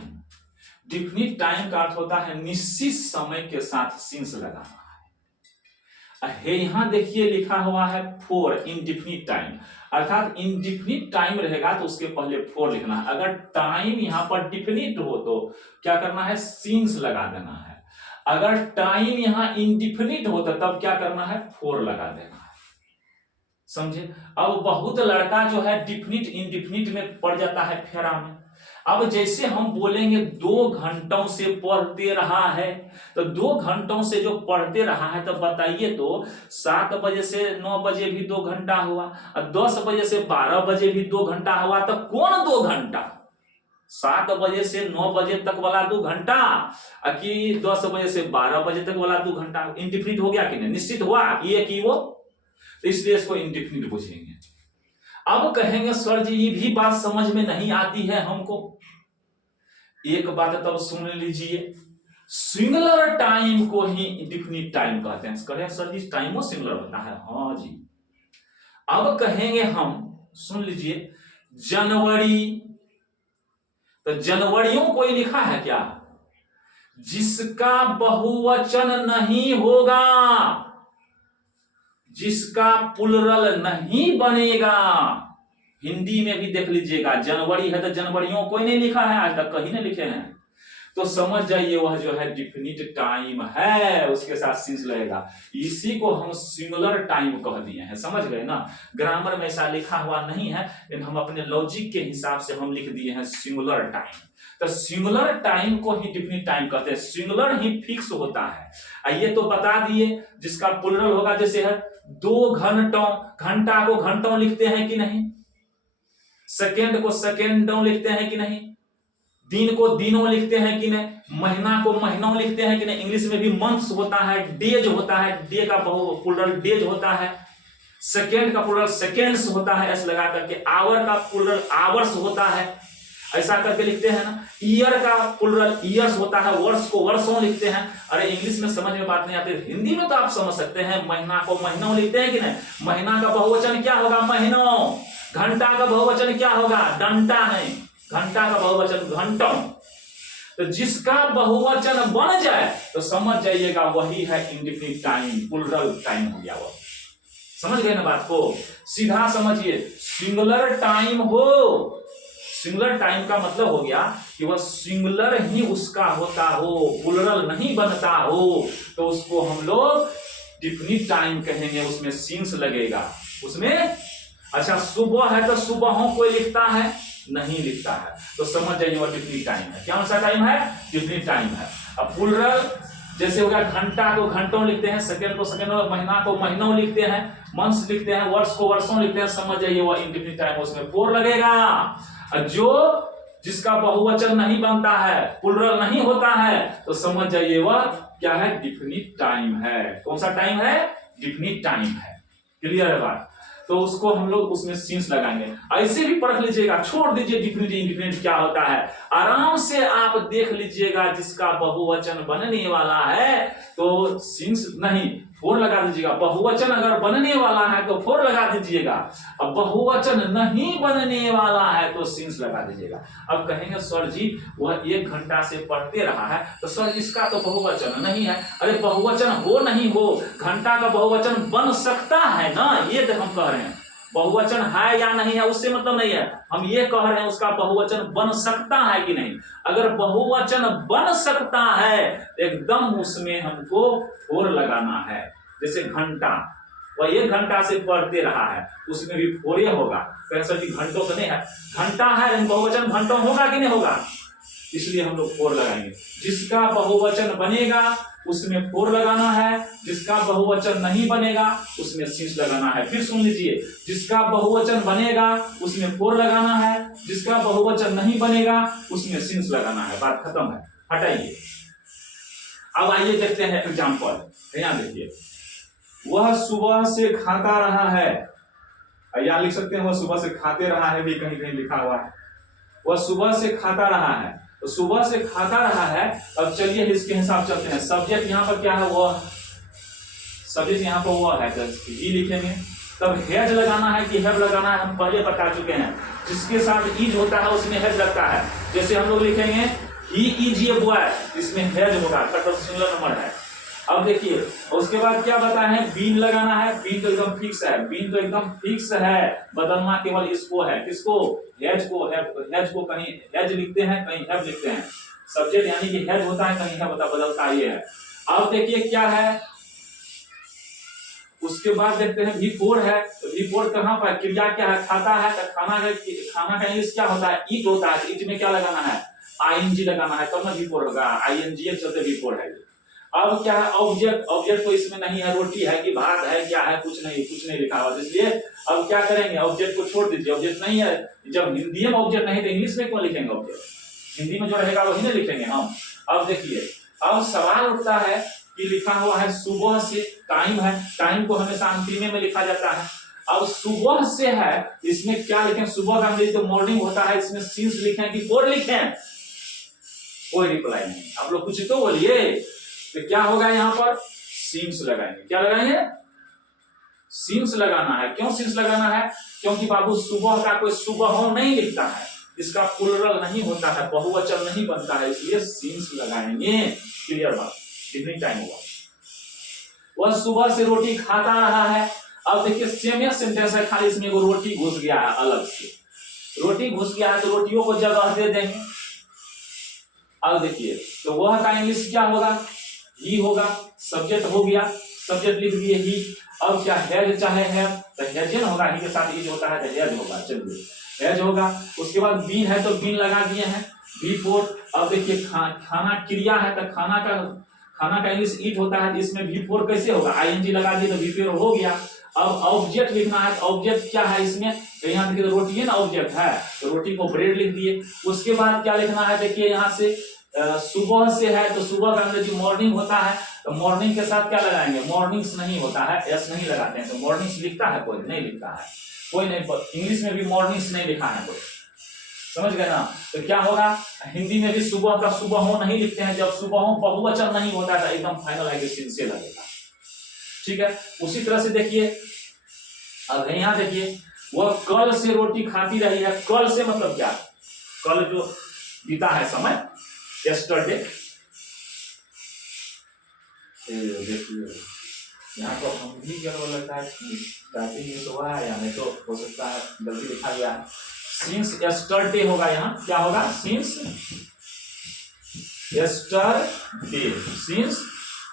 डिफिनिट टाइम का अर्थ होता है निश्चित समय के साथ सीन्स लगाना है। यहां देखिए लिखा हुआ है फॉर इनडिफिनिट टाइम, अर्थात इनडिफिनिट टाइम रहेगा तो उसके पहले फॉर लिखना है। अगर टाइम यहां पर डिफिनिट हो तो क्या करना है, सीन्स लगा देना है। अगर टाइम यहां इनडिफिनिट हो तो तब क्या करना है, फॉर लगा देना है। समझे। अब बहुत लड़का जो है डिफिनिट इनडिफिनिट में पड़ जाता है फेरा में। अब जैसे हम बोलेंगे 2 घंटों से पढ़ते रहा है, तो 2 घंटों से जो पढ़ते रहा है, तो बताइए तो 7 बजे से 9 बजे भी 2 घंटा हुआ, और 10 बजे से 12 बजे भी 2 घंटा हुआ, तो कौन 2 घंटा, 7 बजे से 9 बजे तक वाला 2 घंटा कि 10 बजे से 12 बजे तक वाला 2 घंटा? इंडिफिनिट हो गया कि नहीं, निश्चित हुआ ये कि वो, तो इसलिए इसको इंडिफिनिट पूछेंगे। अब कहेंगे सर जी ये भी बात समझ में नहीं आती है हमको। एक बात तब सुन लीजिए, सिंगुलर टाइम को ही इंडिफिनिट टाइम कहते हैं। कहें सर जी टाइमो सिंगुलर होता है? हाँ जी। अब कहेंगे हम, सुन लीजिए, जनवरी, तो जनवरियों कोई लिखा है क्या जिसका बहुवचन नहीं होगा, जिसका प्लुरल नहीं बनेगा? हिंदी में भी देख लीजिएगा, जनवरी है तो जनवरियों कोई नहीं लिखा है, आज तक कहीं नहीं लिखे हैं, तो समझ जाइए वह जो है डिफिनिट टाइम है, उसके साथ सीन्स लगेगा। इसी को हम सिंगुलर टाइम कह दिए हैं, समझ गए ना। ग्रामर में ऐसा लिखा हुआ नहीं है, लेकिन हम अपने लॉजिक के हिसाब से हम लिख दिए हैं सिंगुलर टाइम। तो सिंगुलर टाइम को ही डिफिनिट टाइम कहते हैं, सिंगुलर ही फिक्स होता है। ये तो बता दिए, जिसका प्लुरल होगा, जैसे है 2 घंटों, घंटा को घंटों लिखते हैं कि नहीं, सेकेंड को सेकेंडों लिखते हैं कि नहीं, दिन को दिनों लिखते हैं कि नहीं, महीना को महीनों लिखते हैं कि नहीं। इंग्लिश में भी मंथ्स होता है, डेज होता है, डे का प्लुरल डेज होता है, सेकेंड का प्लुरल सेकेंड्स होता है एस लगा करके, आवर का प्लुरल आवर्स होता है, ऐसा करके लिखते हैं ना। ईयर का प्लुरल ईयर्स होता है, वर्ष को वर्षों लिखते हैं। अरे इंग्लिश में समझ में बात नहीं आती, हिंदी में तो आप समझ सकते हैं। महीना को महीनों लिखते हैं कि नहीं, महीना का बहुवचन क्या होगा, महीनों। घंटा का बहुवचन क्या होगा? डंटा नहीं, घंटा का बहुवचन घंटों। तो जिसका बहुवचन बन जाए तो समझ जाइएगा वही है इंडेफिनिट टाइम, प्लूरल टाइम हो गया। वो समझ गए ना बात को? सीधा समझिए, सिंगुलर टाइम हो, सिंगुलर टाइम का मतलब हो गया कि वह सिंगुलर ही उसका होता हो, प्लूरल नहीं बनता हो, तो उसको हम लोग डिफिनिट टाइम कहेंगे, उसमें सिंस लगेगा उसमें। अच्छा, सुबह है तो सुबहों कोई लिखता है? नहीं लिखता है, तो समझ जाइए वो डिफिनिट टाइम है। कौन सा टाइम है? डिफिनिट टाइम है। अब प्लूरल जैसे हो गया, घंटा को घंटों लिखते हैं, सेकंड को सेकंडों, महीना को महीनों लिखते हैं, मंथ्स लिखते हैं, वर्ष को वर्षों लिखते हैं, समझ जाइए वो इंडेफिनिट टाइम, उसमें फोर लगेगा। जो जिसका बहुवचन नहीं बनता है, प्लूरल नहीं होता है, तो समझ जाइए वह क्या है? डिफिनिट टाइम है। कौन सा टाइम है? डिफिनिट टाइम है। क्लियर है बात? तो उसको हम लोग उसमें सीन्स लगाएंगे। ऐसे भी पढ़ लीजिएगा, छोड़ दीजिए डिफिनिट इंडिफिनिट क्या होता है, आराम से आप देख लीजिएगा। जिसका बहुवचन बनने वाला है तो सीन्स नहीं, फोर लगा दीजिएगा। बहुवचन अगर बनने वाला है तो फोर लगा दीजिएगा, अब बहुवचन नहीं बनने वाला है तो सीन्स लगा दीजिएगा। अब कहेंगे सर जी वह 1 घंटा से पढ़ते रहा है, तो सर इसका तो बहुवचन नहीं है। अरे बहुवचन हो नहीं हो, घंटा का बहुवचन बन सकता है ना, ये तो हम कह रहे हैं। बहुवचन है या नहीं है उससे मतलब नहीं है, हम ये कह रहे हैं उसका बहुवचन बन सकता है कि नहीं। अगर बहुवचन बन सकता है एकदम उसमें हमको फोर लगाना है। जैसे घंटा, वह 1 घंटा से पढ़ते रहा है, उसमें भी फोर होगा। कैसे कि घंटों तो नहीं है, घंटा है बहुवचन घंटों होगा कि नहीं होगा, इसलिए हम लोग फोर लगाएंगे। जिसका बहुवचन बनेगा उसमें फोर लगाना है, जिसका बहुवचन नहीं बनेगा उसमें सींस लगाना है। फिर सुन लीजिए, जिसका बहुवचन बनेगा उसमें फोर लगाना है, जिसका बहुवचन नहीं बनेगा उसमें सींस लगाना है। बात खत्म है, हटाइए। अब आइए देखते हैं एग्जाम्पल। यहां देखिए, वह सुबह से खाता रहा है, या लिख सकते हैं वह सुबह से खाते रहा है, भी कहीं कहीं लिखा हुआ है। वह सुबह से खाता रहा है, तो सुबह से खाता रहा है। अब चलिए इसके हिसाब चलते हैं। सब्जेक्ट यहाँ पर क्या है? वह सब्जेक्ट यहाँ पर वह है, ही लिखेंगे। तब हेज लगाना है कि हैव लगाना है, हम पहले बता चुके हैं। जिसके साथ इज होता है उसमें हेज लगता है। जैसे हम लोग लिखेंगे ही इज ए बॉय, इसमें हेज होगा, सिंगुलर नंबर है। अब देखिए उसके बाद क्या बताया है? बीन लगाना है। बीन तो एकदम फिक्स है, बीन तो एकदम फिक्स है, बदलना केवल इसको है। किसको? हैज को। हैज को कहीं हैज लिखते हैं, कहीं हैव लिखते हैं। सब्जेक्ट यानी कि हैज होता है, कहीं हैव होता, बदलता ये है। अब देखिए क्या है, उसके बाद देखते हैं V4 है। तो V4 कहां पर? क्रिया क्या है? खाता है। तो खाना का इंग्लिश क्या होता है? ईट होता है। ईट में क्या लगाना है? ING लगाना है, तब ना V4 होगा। ING चलते V4 है। अब क्या है? ऑब्जेक्ट। ऑब्जेक्ट तो इसमें नहीं है, रोटी है कि भात है, क्या है, कुछ नहीं लिखा हुआ, इसलिए अब क्या करेंगे? ऑब्जेक्ट को छोड़ दीजिए, ऑब्जेक्ट नहीं है। जब हिंदी में ऑब्जेक्ट नहीं तो इंग्लिश में क्यों लिखेंगे ऑब्जेक्ट? हिंदी में जो रहेगा वही ना लिखेंगे हम। अब देखिए, अब सवाल उठता है कि लिखा हुआ है सुबह से, टाइम है, टाइम को हमेशा अंतिम में लिखा जाता है। अब सुबह से है, इसमें क्या लिखें? सुबह का अंग्रेजी तो मॉर्निंग होता है, इसमें सिंस लिखें कि फोर लिखें? कोई रिप्लाई नहीं। आप लोग कुछ तो बोलिए। तो क्या होगा यहाँ पर? सीन्स लगाएंगे। क्या लगाएंगे? सीन्स लगाना है। क्यों सीन्स लगाना है? क्योंकि बाबू सुबह का कोई सुबह नहीं लिखता है, इसका प्लूरल नहीं होता है, बहुवचन नहीं बनता है, इसलिए सीन्स लगाएंगे। क्लियर बात? कितनी टाइम हुआ? वह सुबह से रोटी खाता रहा है। अब देखिए सेम सेंटेंस है, खाली इसमें रोटी घुस गया है अलग से। रोटी घुस गया है तो रोटियों को जगह दे देंगे। अब देखिए तो वह का इंग्लिश क्या होगा? ही होगा। सब्जेक्ट हो गया, सब्जेक्ट लिख दिए ही। अब क्या हैज चाहे है तो हैजन होगा, ही के साथ इज होता है तो हैज होगा। चलिए हैज होगा। उसके बाद बीन है तो बीन लगा दिए हैं, V4। अब देखिए खाना क्रिया है तो खाना का इंग्लिश ईट होता है, इसमें V4 कैसे होगा? ING लगा दिए तो V4 हो गया। अब ऑब्जेक्ट लिखना है तो ऑब्जेक्ट क्या है इसमें? तो यहाँ देखिए रोटी है ना, ऑब्जेक्ट है तो रोटी को ब्रेड लिख दिए। उसके बाद क्या लिखना है? देखिए यहाँ से सुबह से है तो सुबह का अंग्रेजी मॉर्निंग होता है, तो मॉर्निंग के साथ क्या लगाएंगे? मॉर्निंग्स नहीं होता है, एस नहीं लगाते हैं। तो मॉर्निंग्स लिखता है कोई? नहीं लिखता है कोई, नहीं। इंग्लिश में भी मॉर्निंग्स नहीं लिखा है कोई, समझ गए ना? तो क्या होगा? हिंदी में भी सुबह का सुबह हो नहीं लिखते हैं, जब सुबह हो बहुवचन नहीं होता है एकदम फाइनल आइडेंटिटी से लगेगा। ठीक है, उसी तरह से देखिए अब यहाँ देखिए वह कल से रोटी खाती रही है। कल से मतलब क्या, कल जो बीता है समय, यस्टरडे। देखिए यहाँ तो हम भी गड़बड़ लगता है, टाइपिंग में तो हुआ है या नहीं तो हो सकता है गलती लिखा गया है। सिंस यस्टरडे होगा, यहाँ क्या होगा, सिंस यस्टरडे, सिंस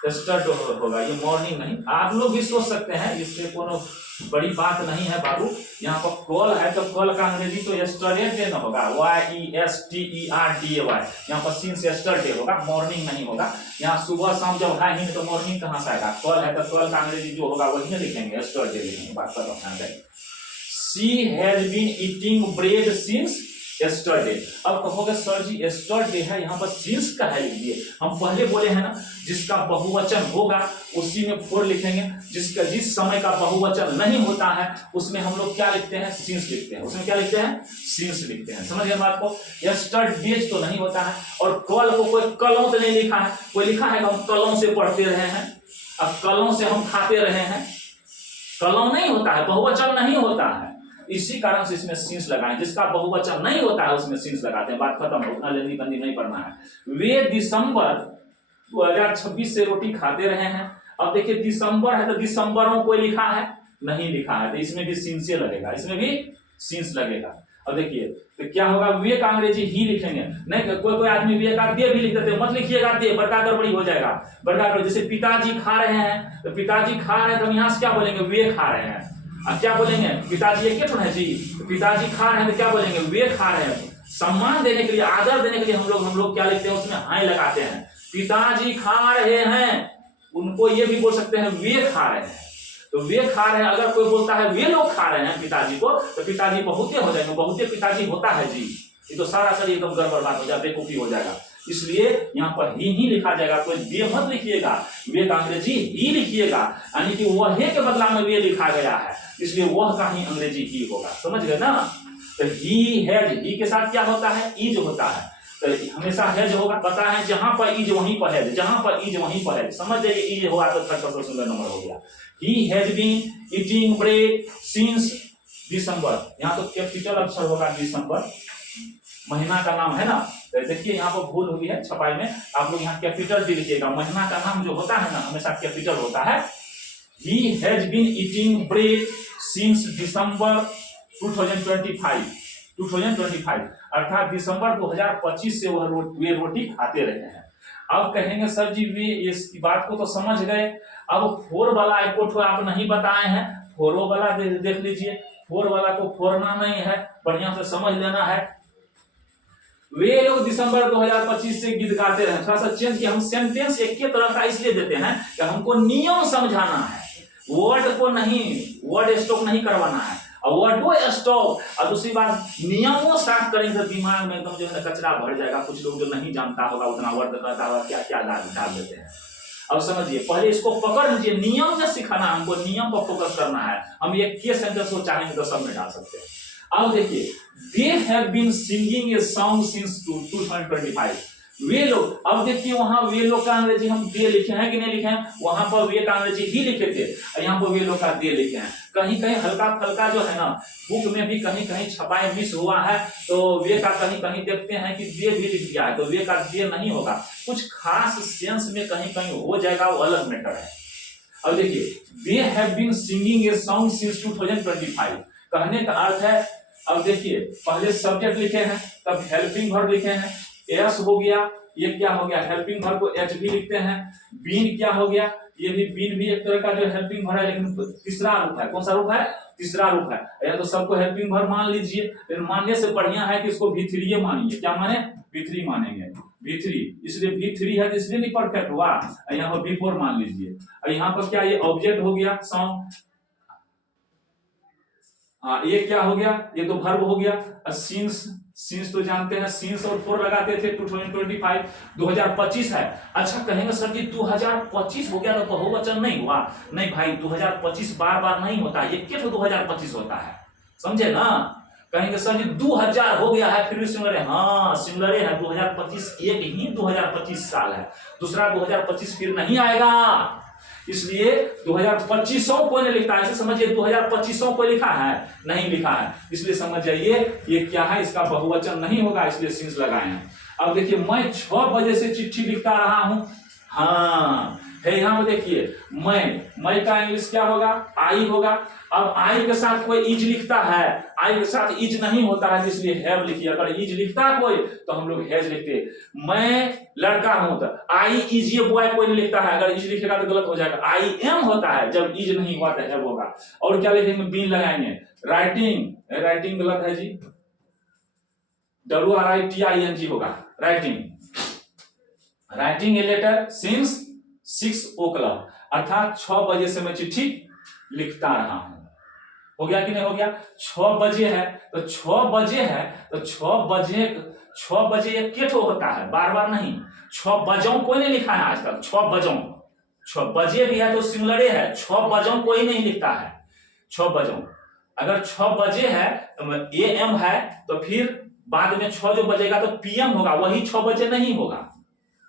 यस्टरडे होगा, ये मॉर्निंग नहीं। आप लोग भी सोच सकते हैं, इससे कोनो बड़ी बात नहीं है बाबू। यहाँ पर कल है तो कल का अंग्रेजी तो यस्टरडे ना होगा, YESTERDAY। यहाँ पर सिंस यस्टरडे होगा, मॉर्निंग नहीं होगा। यहाँ सुबह शाम जब है ही तो मॉर्निंग कहाँ से आएगा। कल है तो कल का अंग्रेजी जो होगा वही ना लिखेंगे, यस्टरडे लिखेंगे। बात कर रहा हूँ। She has been eating bread since yesterday। अब कहोगे सर जी yesterday है, यहाँ पर since का है लिख दिए। हम पहले बोले हैं ना, जिसका बहुवचन होगा उसी में for लिखेंगे, जिस समय का बहुवचन नहीं होता है उसमें हम लोग क्या लिखते हैं, since लिखते हैं। उसमें क्या लिखते हैं, since लिखते हैं। समझ गए बात को। yesterdays तो नहीं होता है, और कल को कोई कलों से नहीं लिखा है। कोई लिखा है हम कलों से पढ़ते रहे हैं, अब कलों से हम खाते रहे हैं, कलों नहीं होता है, बहुवचन नहीं होता है। इसी कारण से इसमें सिंस लगाएं, जिसका बहुवचन नहीं होता है उसमें सिंस लगाते हैं। बात खत्म हो, उतना जल्दी बंदी नहीं पढ़ना है। वे दिसंबर 2026 से रोटी खाते रहे हैं। अब देखिए दिसंबर है तो दिसंबरों को लिखा है, नहीं लिखा है, तो इसमें भी सिंस लगेगा, इसमें भी सिंस लगेगा। अब देखिए तो क्या होगा, वे का अंग्रेजी ही लिखेंगे। नहीं कोई आदमी वे का दे भी लिख देते, मत लिखिएगा दे, बड़का गड़बड़ी हो जाएगा, बड़का गड़बड़ी। जैसे पिताजी खा रहे हैं तो पिताजी खा रहे हैं तो यहाँ से क्या बोलेंगे, वे खा रहे हैं। अब क्या बोलेंगे, पिताजी एक क्या है जी, पिताजी खा रहे हैं तो क्या बोलेंगे, वे खा रहे हैं। सम्मान देने के लिए, आदर देने के लिए हम लोग क्या लिखते हैं, उसमें हाय लगाते हैं। पिताजी खा रहे हैं, उनको ये भी बोल सकते हैं वे खा रहे हैं, तो वे खा रहे हैं। अगर कोई बोलता है वे लोग खा रहे हैं पिताजी को, तो पिताजी बहुते हो जाएंगे, बहुते पिताजी होता है जी, ये तो सारा एकदम गड़बड़ बात हो जाए, बेवकूफी हो जाएगा। इसलिए यहाँ पर ही लिखा जाएगा, कोई वे मत लिखिएगा, वे का अंग्रेजी ही लिखिएगा, यानी कि वह के बदला में वे लिखा गया है, इसलिए वह का ही अंग्रेजी ही होगा। समझ गए ना। तो ही हैज, ही के साथ क्या होता है, इज होता है, तो हमेशा हैज होगा। पता है जहां पर इज वहीं पर हैज, जहां पर इज वहीं पर हैज। समझ जाइए, इज होगा तो थर्ड पर्सन सिंगुलर नंबर हो गया। He has been eating bread since December, यहाँ तो कैपिटल अक्षर होगा, दिसंबर महीना का नाम है ना। तो देखिए यहाँ पर भूल हुई है छपाई में, आप लोग यहाँ कैपिटल डी लिखिएगा। महीना का नाम जो होता है ना हमेशा कैपिटल होता है। He has been eating bread since December 2025 अर्थात दिसंबर 2025 से वे रोटी खाते रहे हैं। अब कहेंगे सर जी वे इस बात को तो समझ गए, अब फोर वाला एक आप नहीं बताए हैं, फोरो वाला देख लीजिए। फोर वाला को फोड़ना नहीं है, बढ़िया से समझ लेना है। वे लोग दिसंबर 2025 से गीत गाते रहे। थोड़ा सा चेंज किया, हम सेंटेंस एक ही तरह का इसलिए देते हैं कि हमको नियम समझाना है, वर्ड को नहीं, वर्ड स्टॉक नहीं करवाना है। और वर्डो स्टॉक और दूसरी बात नियमों साफ करेंगे तो दिमाग में एकदम जो है कचरा भर जाएगा। कुछ लोग जो नहीं जानता होगा उतना वर्ड करता होगा, क्या क्या डाल देते हैं। अब समझिए, पहले इसको पकड़ लीजिए, नियम में सिखाना, हमको नियम पर फोकस करना है। हम एक के सेंटेंस को चाहेंगे तो सब में डाल सकते हैं। अब देखिए, they have been singing a song since 2025। वे लोग, अब देखिए वहां वे लोग का अंग्रेजी हम दे लिखे हैं कि नहीं लिखे हैं, वहां पर वे का अंग्रेजी ही लिखे थे, यहाँ पर वे लोग का दे लिखे हैं। कहीं कहीं हल्का फल्का जो है ना बुक में भी कहीं कहीं छपाई मिस हुआ है, तो वे का कहीं कहीं देखते हैं कि दे भी लिख दिया है, तो वे का दे नहीं होगा, कुछ खास सेंस में कहीं कहीं हो जाएगा, वो अलग मैटर है। अब देखिए, they have been singing a song since 2025 कहने का अर्थ है, अब देखिए पहले सब्जेक्ट लिखे हैं, तब हेल्पिंग वर्ब लिखे हैं, एस हो गया, ये क्या हो गया, हेल्पिंग वर्ब को एच भी लिखते हैं। बीन क्या हो गया, ये भी बीन भी एक तरह का जो हेल्पिंग वर्ब है, लेकिन तीसरा रूप है। कौन सा रूप है, तीसरा रूप है। या तो सबको हेल्पिंग वर्ब मान लीजिए, लेकिन मानने से बढ़िया है कि इसको V3 मानिए। क्या माने, V3 मानेंगे, V3, इसलिए V3 है तो इसलिए नहीं परफेक्ट हुआ। यहाँ पर V4 मान लीजिए। और यहाँ पर क्या, ये ऑब्जेक्ट हो गया सॉन्ग, हाँ ये क्या हो गया, ये तो वर्ब हो गया। सींस तो जानते हैं, सींस और फोर लगाते थे। 2025 है। अच्छा कहेंगे सर जी 2025 हो गया तो बहुवचन नहीं हुआ। नहीं भाई, 2025 बार बार नहीं होता, ये क्यों 2025 होता है, समझे ना। कहेंगे सर जी 2000 हो गया है, फिर भी सिंगुलर है। हाँ सिंगुलर है, 2025 एक ही 2025 साल है, दूसरा 2025 फिर नहीं आएगा। इसलिए 2025 कोई नहीं लिखता है, समझिए 2025 कोई लिखा है नहीं लिखा है, इसलिए समझ जाइए ये क्या है, इसका बहुवचन नहीं होगा, इसलिए सिंस लगाए हैं। अब देखिए मैं 6 बजे से चिट्ठी लिखता रहा हूं, हाँ है यहां पे देखिए मैं का इंग्लिश क्या होगा, आई होगा। अब आई के साथ कोई इज लिखता है, आई के साथ इज नहीं होता है, इसलिए हैव लिखिए। अगर इज लिखता है कोई तो हम लोग हैज लिखते। मैं लड़का हूं तो आई इज ये बॉय कोई नहीं लिखता है, अगर इज लिखेगा तो गलत हो जाएगा। आई एम होता है, जब इज नहीं हुआ तो हैव होगा। और क्या लिखेंगे, बीन लगाएंगे। राइटिंग गलत है जी, WRITING होगा writing a letter since 6 o'clock, अर्थात 6 बजे से मैं चिट्ठी लिखता रहा हूं। हो गया कि नहीं हो गया? 6 बजे है तो 6 बजे है तो 6 बजे एक केठो होता है, बार बार नहीं। 6 बजों कोई नहीं लिखा है आज तक, 6 बजों। 6 बजे भी है तो सिंगुलर है, 6 बजों कोई नहीं लिखता है। 6 बजों, अगर 6 बजे है तो AM है तो फिर बाद में 6 जो बजेगा तो PM होगा, वही 6 बजे नहीं होगा।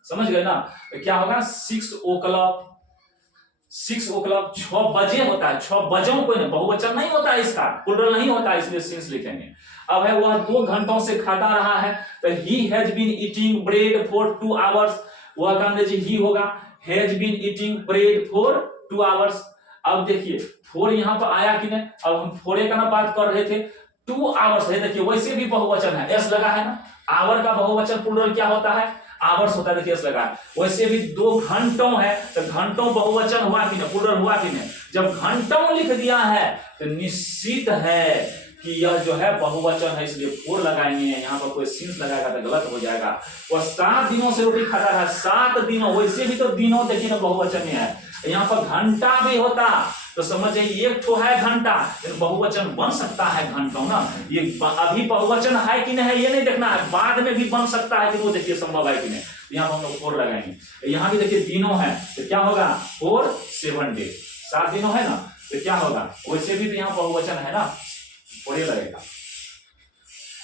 समझ गए ना? तो क्या होगा 6 o'clock। 6 बजे होता है, 6 बजों कोई नहीं, बहुवचन नहीं होता है, इसका प्लूरल नहीं होता है, इसलिए सिंस लिखेंगे। अब है वह 2 घंटों से खाता रहा है तो he has been eating bread for 2 hours, वह का अंग्रेजी ही होगा, has been eating bread for 2 hours। अब देखिए फोर यहां पर आया कि नहीं, अब हम फोरे का ना बात कर रहे थे, 2 hours है, देखिए वैसे भी बहुवचन है, एस लगा है ना। आवर का बहुवचन प्लूरल क्या होता है, आवर्स होता है, देखिए एस लगा है। वैसे भी 2 घंटों है तो घंटों बहुवचन हुआ कि नहीं, प्लूरल हुआ कि नहीं। जब घंटों लिख दिया है तो निश्चित है कि यह जो है बहुवचन है, इसलिए 4 लगाएंगे। यहाँ पर कोई सिंस लगाएगा तो गलत हो जाएगा। वह 7 दिनों से रोटी खाता रहा, 7 दिनों, वैसे भी तो दिनों देखिए ना बहुवचन में है। यहाँ पर घंटा भी होता तो समझ जाइए एक ठो है घंटा, बहुवचन बन सकता है घंटों ना। ये अभी बहुवचन है कि नहीं है ये नहीं देखना है, बाद में भी बन सकता है कि वो देखिए संभव है कि नहीं। यहाँ पर हम लोग 4 लगाएंगे। यहाँ भी देखिए दिनों है तो क्या होगा 4 7 डे, 7 दिनों है ना, तो क्या होगा, वैसे भी तो यहाँ बहुवचन है ना, 4 लगेगा।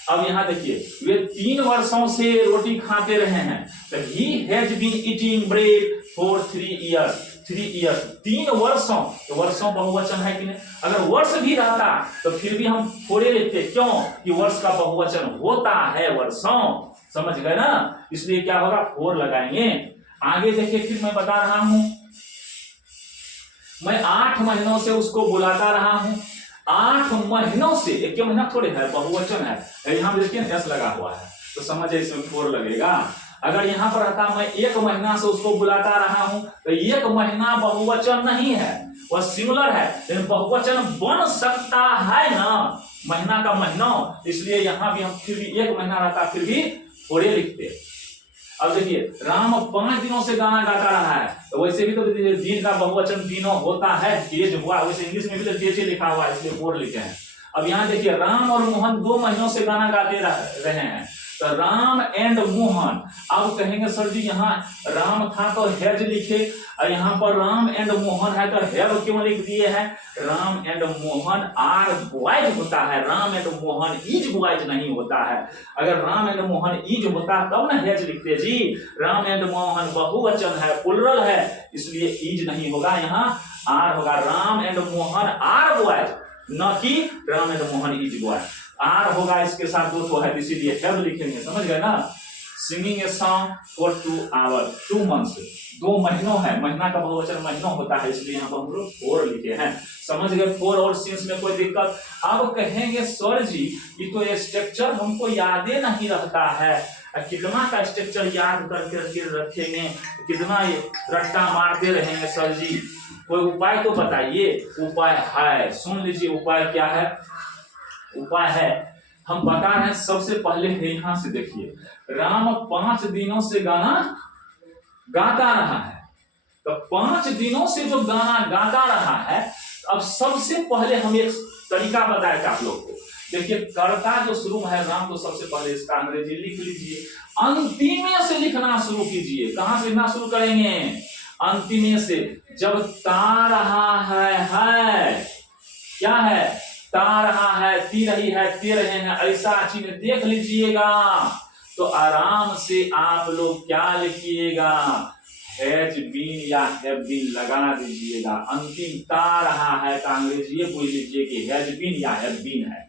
अब यहाँ देखिए वे 3 वर्षों से रोटी खाते रहे हैं तो he has been eating bread for 3 years। 3 वर्षों, तो वर्षों बहुवचन है कि नहीं। अगर वर्ष भी रहता तो फिर भी हम 4 लिखते, क्यों कि वर्ष का बहुवचन होता है वर्षों, समझ गए ना, इसलिए क्या होगा 4 लगाएंगे। आगे देखिए फिर मैं बता रहा हूं, मैं 8 महीनों से उसको बुलाता रहा हूं। 8 महीनों से, एक महीना थोड़े है, बहुवचन है। यहाँ देखिए एस लगा हुआ है तो समझिए इसमें 4 लगेगा। अगर यहाँ पर रहता मैं 1 महीना से उसको बुलाता रहा हूं तो 1 महीना बहुवचन नहीं है, वह सिंगुलर है, लेकिन बहुवचन बन सकता है ना, महीना का महीनों, इसलिए यहाँ भी हम फिर भी 1 महीना रहता फिर भी 4 लिखते। अब देखिए राम 5 दिनों से गाना गाता रहा है तो वैसे भी तो दिन का बहुवचन दिनों होता है, डेज हुआ, वैसे इंग्लिश में भी तो डेज लिखा हुआ है, इसलिए 4 लिखे हैं। अब यहाँ देखिए राम और मोहन 2 महीनों से गाना गाते रहे हैं तो राम एंड मोहन। अब कहेंगे सर जी यहाँ राम था तो हैज लिखे, और यहाँ पर राम एंड मोहन है तो हैव क्यों लिख दिए हैं। Ram and Mohan are boys होता है, Ram and Mohan is boys नहीं होता है। अगर राम एंड मोहन इज होता तब ना हैज लिखते जी। राम एंड मोहन बहुवचन है, प्लुरल है, इसलिए इज नहीं होगा, यहाँ आर होगा। Ram and Mohan are boys, न कि Ram and Mohan is boy. Are होगा इसके साथ 2 है, इसीलिए हैव लिखेंगे, समझ गए ना। Singing a song for 2 hours, 2 months, 2 महीनों है, महीना का बहुवचन महीनों होता है, इसलिए यहाँ पर हम लोग 4 लिखे हैं, समझ गए। 4 और सिंस में कोई दिक्कत। अब कहेंगे सर जी ये तो स्ट्रक्चर हमको याद ही नहीं रहता है, कितना का स्ट्रक्चर याद करके रखेंगे, कितना ये रट्टा मारते रहेंगे सर जी, कोई उपाय तो बताइए। उपाय है, सुन लीजिए उपाय क्या है। उपाय है हम बता रहे हैं, सबसे पहले यहां से देखिए राम 5 दिनों से गाना गाता रहा है, तो 5 दिनों से जो गाना गाता रहा है, अब सबसे पहले हम एक तरीका बताए थे आप लोग को। देखिए कर्ता जो शुरू है राम, तो सबसे पहले इसका अंग्रेजी लिख लीजिए, अंतिम से लिखना शुरू कीजिए। कहां से लिखना शुरू करेंगे, अंतिम से। जब ता रहा है क्या है, ता रहा है, ती रही है, ते रहे हैं, ऐसा चीज देख लीजिएगा तो आराम से आप लोग क्या लिखिएगा, हैज बीन या हैव बीन लगा दीजिएगा। अंतिम ता रहा है का अंग्रेजी ये बोल लीजिए कि हैज बीन या हैव बीन है।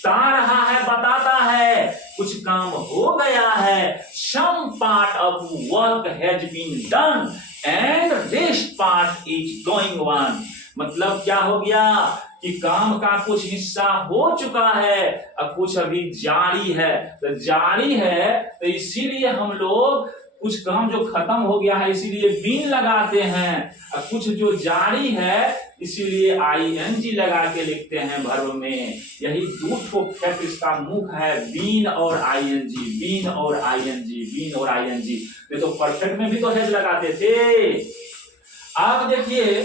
ता रहा है बताता है कुछ काम हो गया है। Some part of work has been done and rest part is going on. मतलब क्या हो गया कि काम का कुछ हिस्सा हो चुका है और कुछ अभी जारी है। तो जारी है तो इसीलिए हम लोग कुछ काम जो खत्म हो गया है इसीलिए बीन लगाते हैं, और कुछ जो जारी है इसीलिए आईएनजी लगा के लिखते हैं वर्ब में। यही दो ठो फैक्ट इसका मुख है, बीन और आईएनजी, बीन और आईएनजी, बीन और आईएनजी। नहीं तो परफेक्ट में भी तो हैज लगाते थे। अब देखिए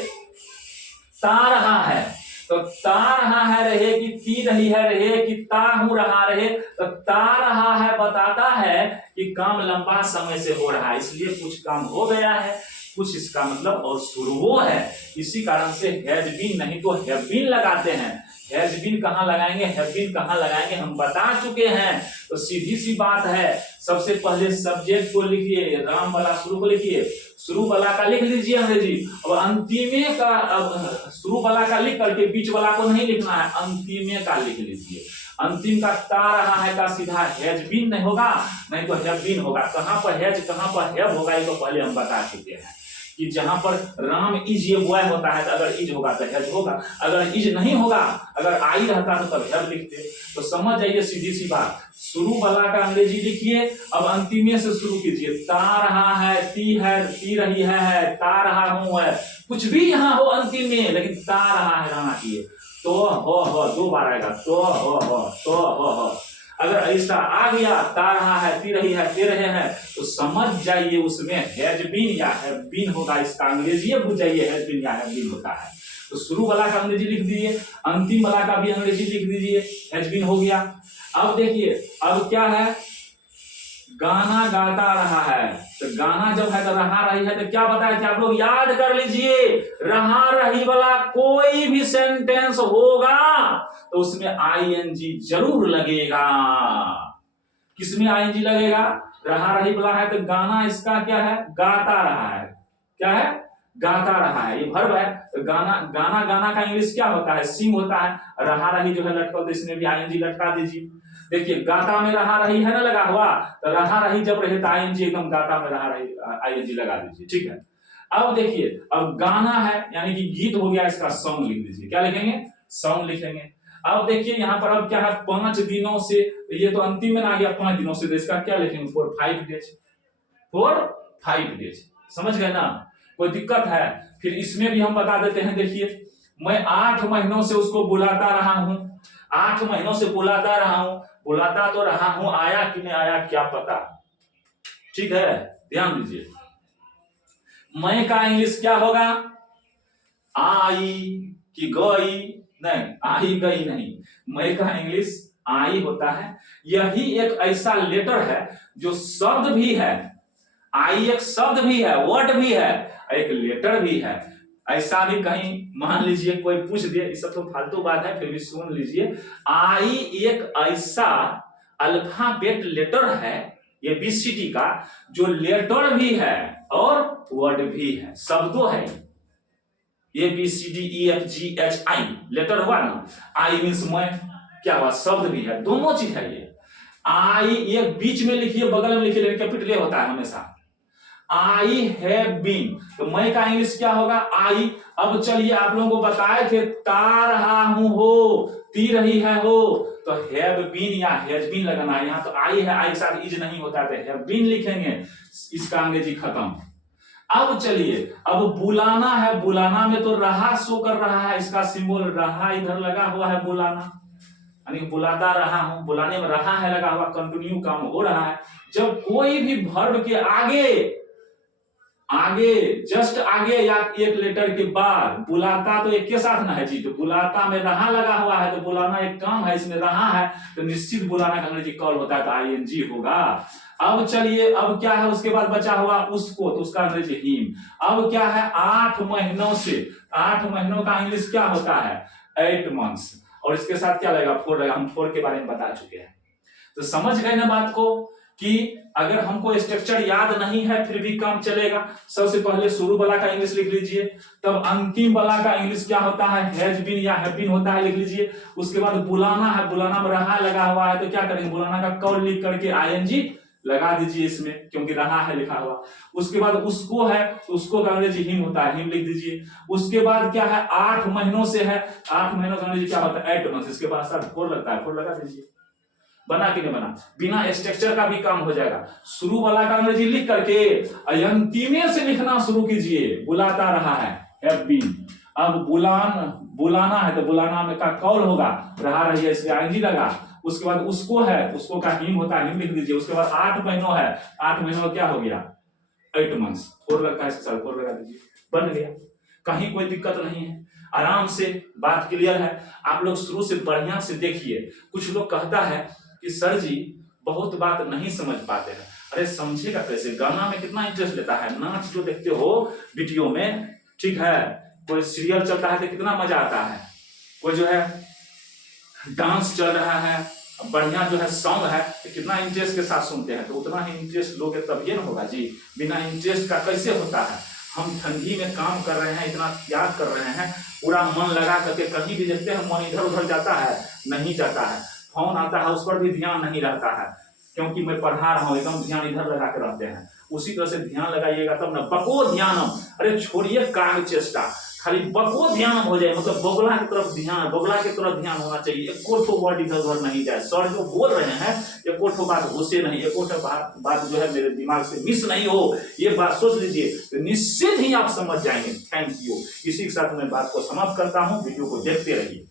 ता रहा है तो ता रहा है रहे कि ती रही है रहे कि ता हूं रहा रहे, तो ता रहा है बताता है कि काम लंबा समय से हो रहा है, इसलिए कुछ काम हो गया है, कुछ इसका मतलब और शुरू है। इसी कारण से हैज बीन नहीं तो हैव बीन लगाते हैं। हैज बीन कहां लगाएंगे, हैव बीन कहां लगाएंगे हम बता चुके हैं। तो सीधी सी बात है, सबसे पहले सब्जेक्ट को लिखिए, राम वाला शुरू को लिखिए, शुरू वाला का लिख लीजिए अंग्रेजी। अब अंतिमे का, अब शुरू वाला का लिख करके बीच वाला को नहीं लिखना है, अंतिमे का लिख लीजिए। अंतिम का ता रहा है का सीधा हैज बीन नहीं होगा, नहीं तो हैव बीन होगा। कहां पर हैज कहां पर हैव होगा ये तो पहले हम बता चुके हैं कि जहां पर राम इज ये बॉय होता है तो अगर इज होगा तो हैज होगा, अगर इज नहीं होगा अगर आई रहता तो तब हैव लिखते। तो समझ जाइए सीधी सी बात। शुरू वाला का अंग्रेजी लिखिए, अब अंतिमे से शुरू कीजिए। ता रहा है, ती रही है, ता रहा हूं है, कुछ भी यहाँ हो अंतिम में लेकिन ता रहा है रहना चाहिए। तो हो दो बार आएगा, तो हो। अगर ऐसा आ गया ता रहा है, ती रही है, ते रहे हैं, तो समझ जाइए उसमें हैज बीन या हैव बीन होगा। इसका अंग्रेजी भूल जाइए, हैज बीन या हैव बीन होता है। तो शुरू वाला का अंग्रेजी लिख दीजिए, अंतिम वाला का भी अंग्रेजी लिख दीजिए, हैज बीन हो गया। अब देखिए अब क्या है, गाना गाता रहा है, तो गाना जब है तो रहा रही है तो क्या बताया था आप लोग याद कर लीजिए। रहा रही वाला कोई भी सेंटेंस होगा तो उसमें आईएनजी जरूर लगेगा। किसमें आईएनजी लगेगा, रहा रही वाला है तो गाना इसका क्या है, गाता रहा है, क्या है, गाता रहा है, ये वर्ब है। तो गाना गाना गाना का इंग्लिश क्या होता है, सिंग होता है। रहा रही जो है लटका, तो इसमें भी आईएनजी लटका दीजिए। देखिए गाता में रहा रही है ना लगा हुआ, तो रहा रही जब रहे तो आईएनजी एकदम गाता में रहा रही आईएनजी लगा दीजिए, ठीक है। अब देखिए अब गाना है यानी कि गीत हो गया, इसका सॉन्ग लिख दीजिए। क्या लिखेंगे, सॉन्ग लिखेंगे। अब देखिए यहाँ पर अब क्या है, 5 दिनों से, ये तो अंतिम में ना गया 5 दिनों से, तो इसका क्या लिखेंगे, 4 5 डेज, 4 5 डेज। समझ गए ना, कोई दिक्कत है। फिर इसमें भी हम बता देते हैं, देखिए मैं 8 महीनों से उसको बुलाता रहा हूं, 8 महीनों से बुलाता रहा हूं, बुलाता तो रहा हूं, आया कि नहीं आया क्या पता, ठीक है, ध्यान दीजिए। मैं का इंग्लिश क्या होगा, आई कि गई, नहीं आई गई नहीं, मैं का इंग्लिश आई होता है। यही एक ऐसा लेटर है जो शब्द भी है, आई एक शब्द भी है, वर्ड भी है, एक लेटर भी है। ऐसा भी कहीं मान लीजिए कोई पूछ दे, ये सब तो फालतू बात है, फिर भी सुन लीजिए। आई एक ऐसा अल्फाबेट लेटर है ABCD का जो लेटर भी है और वर्ड भी है, शब्दों है। ABCDEFGHI लेटर हुआ ना, आई मीन्स मैं, क्या हुआ, शब्द भी है, दोनों चीज है ये। आई एक बीच में लिखिए, बगल में लिखिए, कैपिटल ए होता है हमेशा। आई हैव बीन, तो मैं का इंग्लिश क्या होगा, आई। अब चलिए आप लोगों को बताए थे ता रहा हूं हो, ती रही है हो, तो हैव बीन या हैज बीन लगाना है। यहाँ तो आई है, आई के साथ इज नहीं होता है, हैव बीन लिखेंगे, इसका अंग्रेजी खत्म। अब चलिए अब बुलाना है, बुलाना में तो रहा शो कर रहा है, इसका सिंबल रहा इधर लगा हुआ है, बुलाना यानी बुलाता रहा हूं, बुलाने में रहा है लगा हुआ, कंटिन्यू काम हो रहा है। जब कोई भी वर्ब के आगे जस्ट आगे या एक लेटर के बाद बुलाता तो एक के साथ ना है जी, तो बुलाता में रहा लगा हुआ है, तो बुलाना एक काम है, इसमें रहा है तो निश्चित बुलाना का अंग्रेजी कॉल होता है, तो आईएनजी होगा। अब चलिए अब क्या है, उसके बाद बचा हुआ उसको, तो उसका अंग्रेजी हिम। अब क्या है, 8 महीनों से, 8 महीनों का इंग्लिश क्या होता है, 8 मंथ्स, और इसके साथ क्या लगेगा, 4 लगेगा। हम 4 के बारे में बता चुके हैं, तो समझ गए ना बात को। कि अगर हमको स्ट्रक्चर याद नहीं है फिर भी काम चलेगा। सबसे पहले शुरू वाला का इंग्लिश लिख लीजिए, तब अंतिम वाला का इंग्लिश क्या होता है, हैज बीन या हैव बीन होता है, लिख लीजिए। उसके बाद बुलाना है, बुलाना में रहा लगा हुआ है तो क्या करेंगे, बुलाना का कौल लिख करके आईएनजी लगा दीजिए इसमें, क्योंकि रहा है लिखा हुआ। उसके बाद उसको है तो उसको का अंग्रेजी हिम होता है, हिम लिख दीजिए। उसके बाद क्या है, 8 महीनों से है, 8 महीनों का अंग्रेजी क्या होता है, 8 मंथ्स। इसके बाद सर 4 लगता है, 4 लगा दीजिए। बना कि नहीं बना, बिना स्ट्रक्चर का भी काम हो जाएगा। शुरू वाला का अंग्रेजी लिख करके अंतिमे से लिखना शुरू कीजिए, बुलाता रहा है, हैव बीन। अब बुलाना है तो बुलाना में का कौल होगा, रहा रही है इसलिए आईएनजी लगा। उसके बाद उसको है, उसको का हिम होता है, हिम लिख दीजिए। उसके बाद 8 महीनों है, 8 महीनों क्या हो गया, 8 मंथ्स, 4 लगता है इसके 4 लगा दीजिए, बन गया। कहीं कोई दिक्कत नहीं है, आराम से बात क्लियर है। आप लोग शुरू से बढ़िया से देखिए। कुछ लोग कहता है कि सर जी बहुत बात नहीं समझ पाते हैं। अरे समझेगा कैसे, गाना में कितना इंटरेस्ट लेता है, नाच जो देखते हो वीडियो में, ठीक है, कोई सीरियल चलता है तो कितना मजा आता है, कोई जो है डांस चल रहा है, बढ़िया जो है सॉन्ग है तो कितना इंटरेस्ट के साथ सुनते हैं, तो उतना ही इंटरेस्ट लोगे तब ये ना होगा जी। बिना इंटरेस्ट का कैसे होता है। हम ठंडी में काम कर रहे हैं, इतना त्याग कर रहे हैं, पूरा मन लगा करके, कहीं भी देखते हैं मन इधर उधर जाता है, नहीं जाता है। फोन आता है उस पर भी ध्यान नहीं रहता है, क्योंकि मैं पढ़ा रहा हूँ, एकदम ध्यान इधर लगा के रहते हैं। उसी तरह से ध्यान लगाइएगा तब ना। बको ध्यानम, अरे छोड़िए काग चेष्टा, खाली बको ध्यान हो जाए, मतलब बोगला की तरफ ध्यान, बोगला की तरफ ध्यान होना चाहिए। एक कोठो वर्ड इधर उधर नहीं जाए। सर जो बोल रहे हैं एक कोठो बात घुसे नहीं, एक कोठो बात जो है मेरे दिमाग से मिस नहीं हो, ये बात सोच लीजिए, तो निश्चित ही आप समझ जाएंगे। Thank you. इसी के साथ मैं बात को समाप्त करता हूँ, वीडियो को देखते रहिए।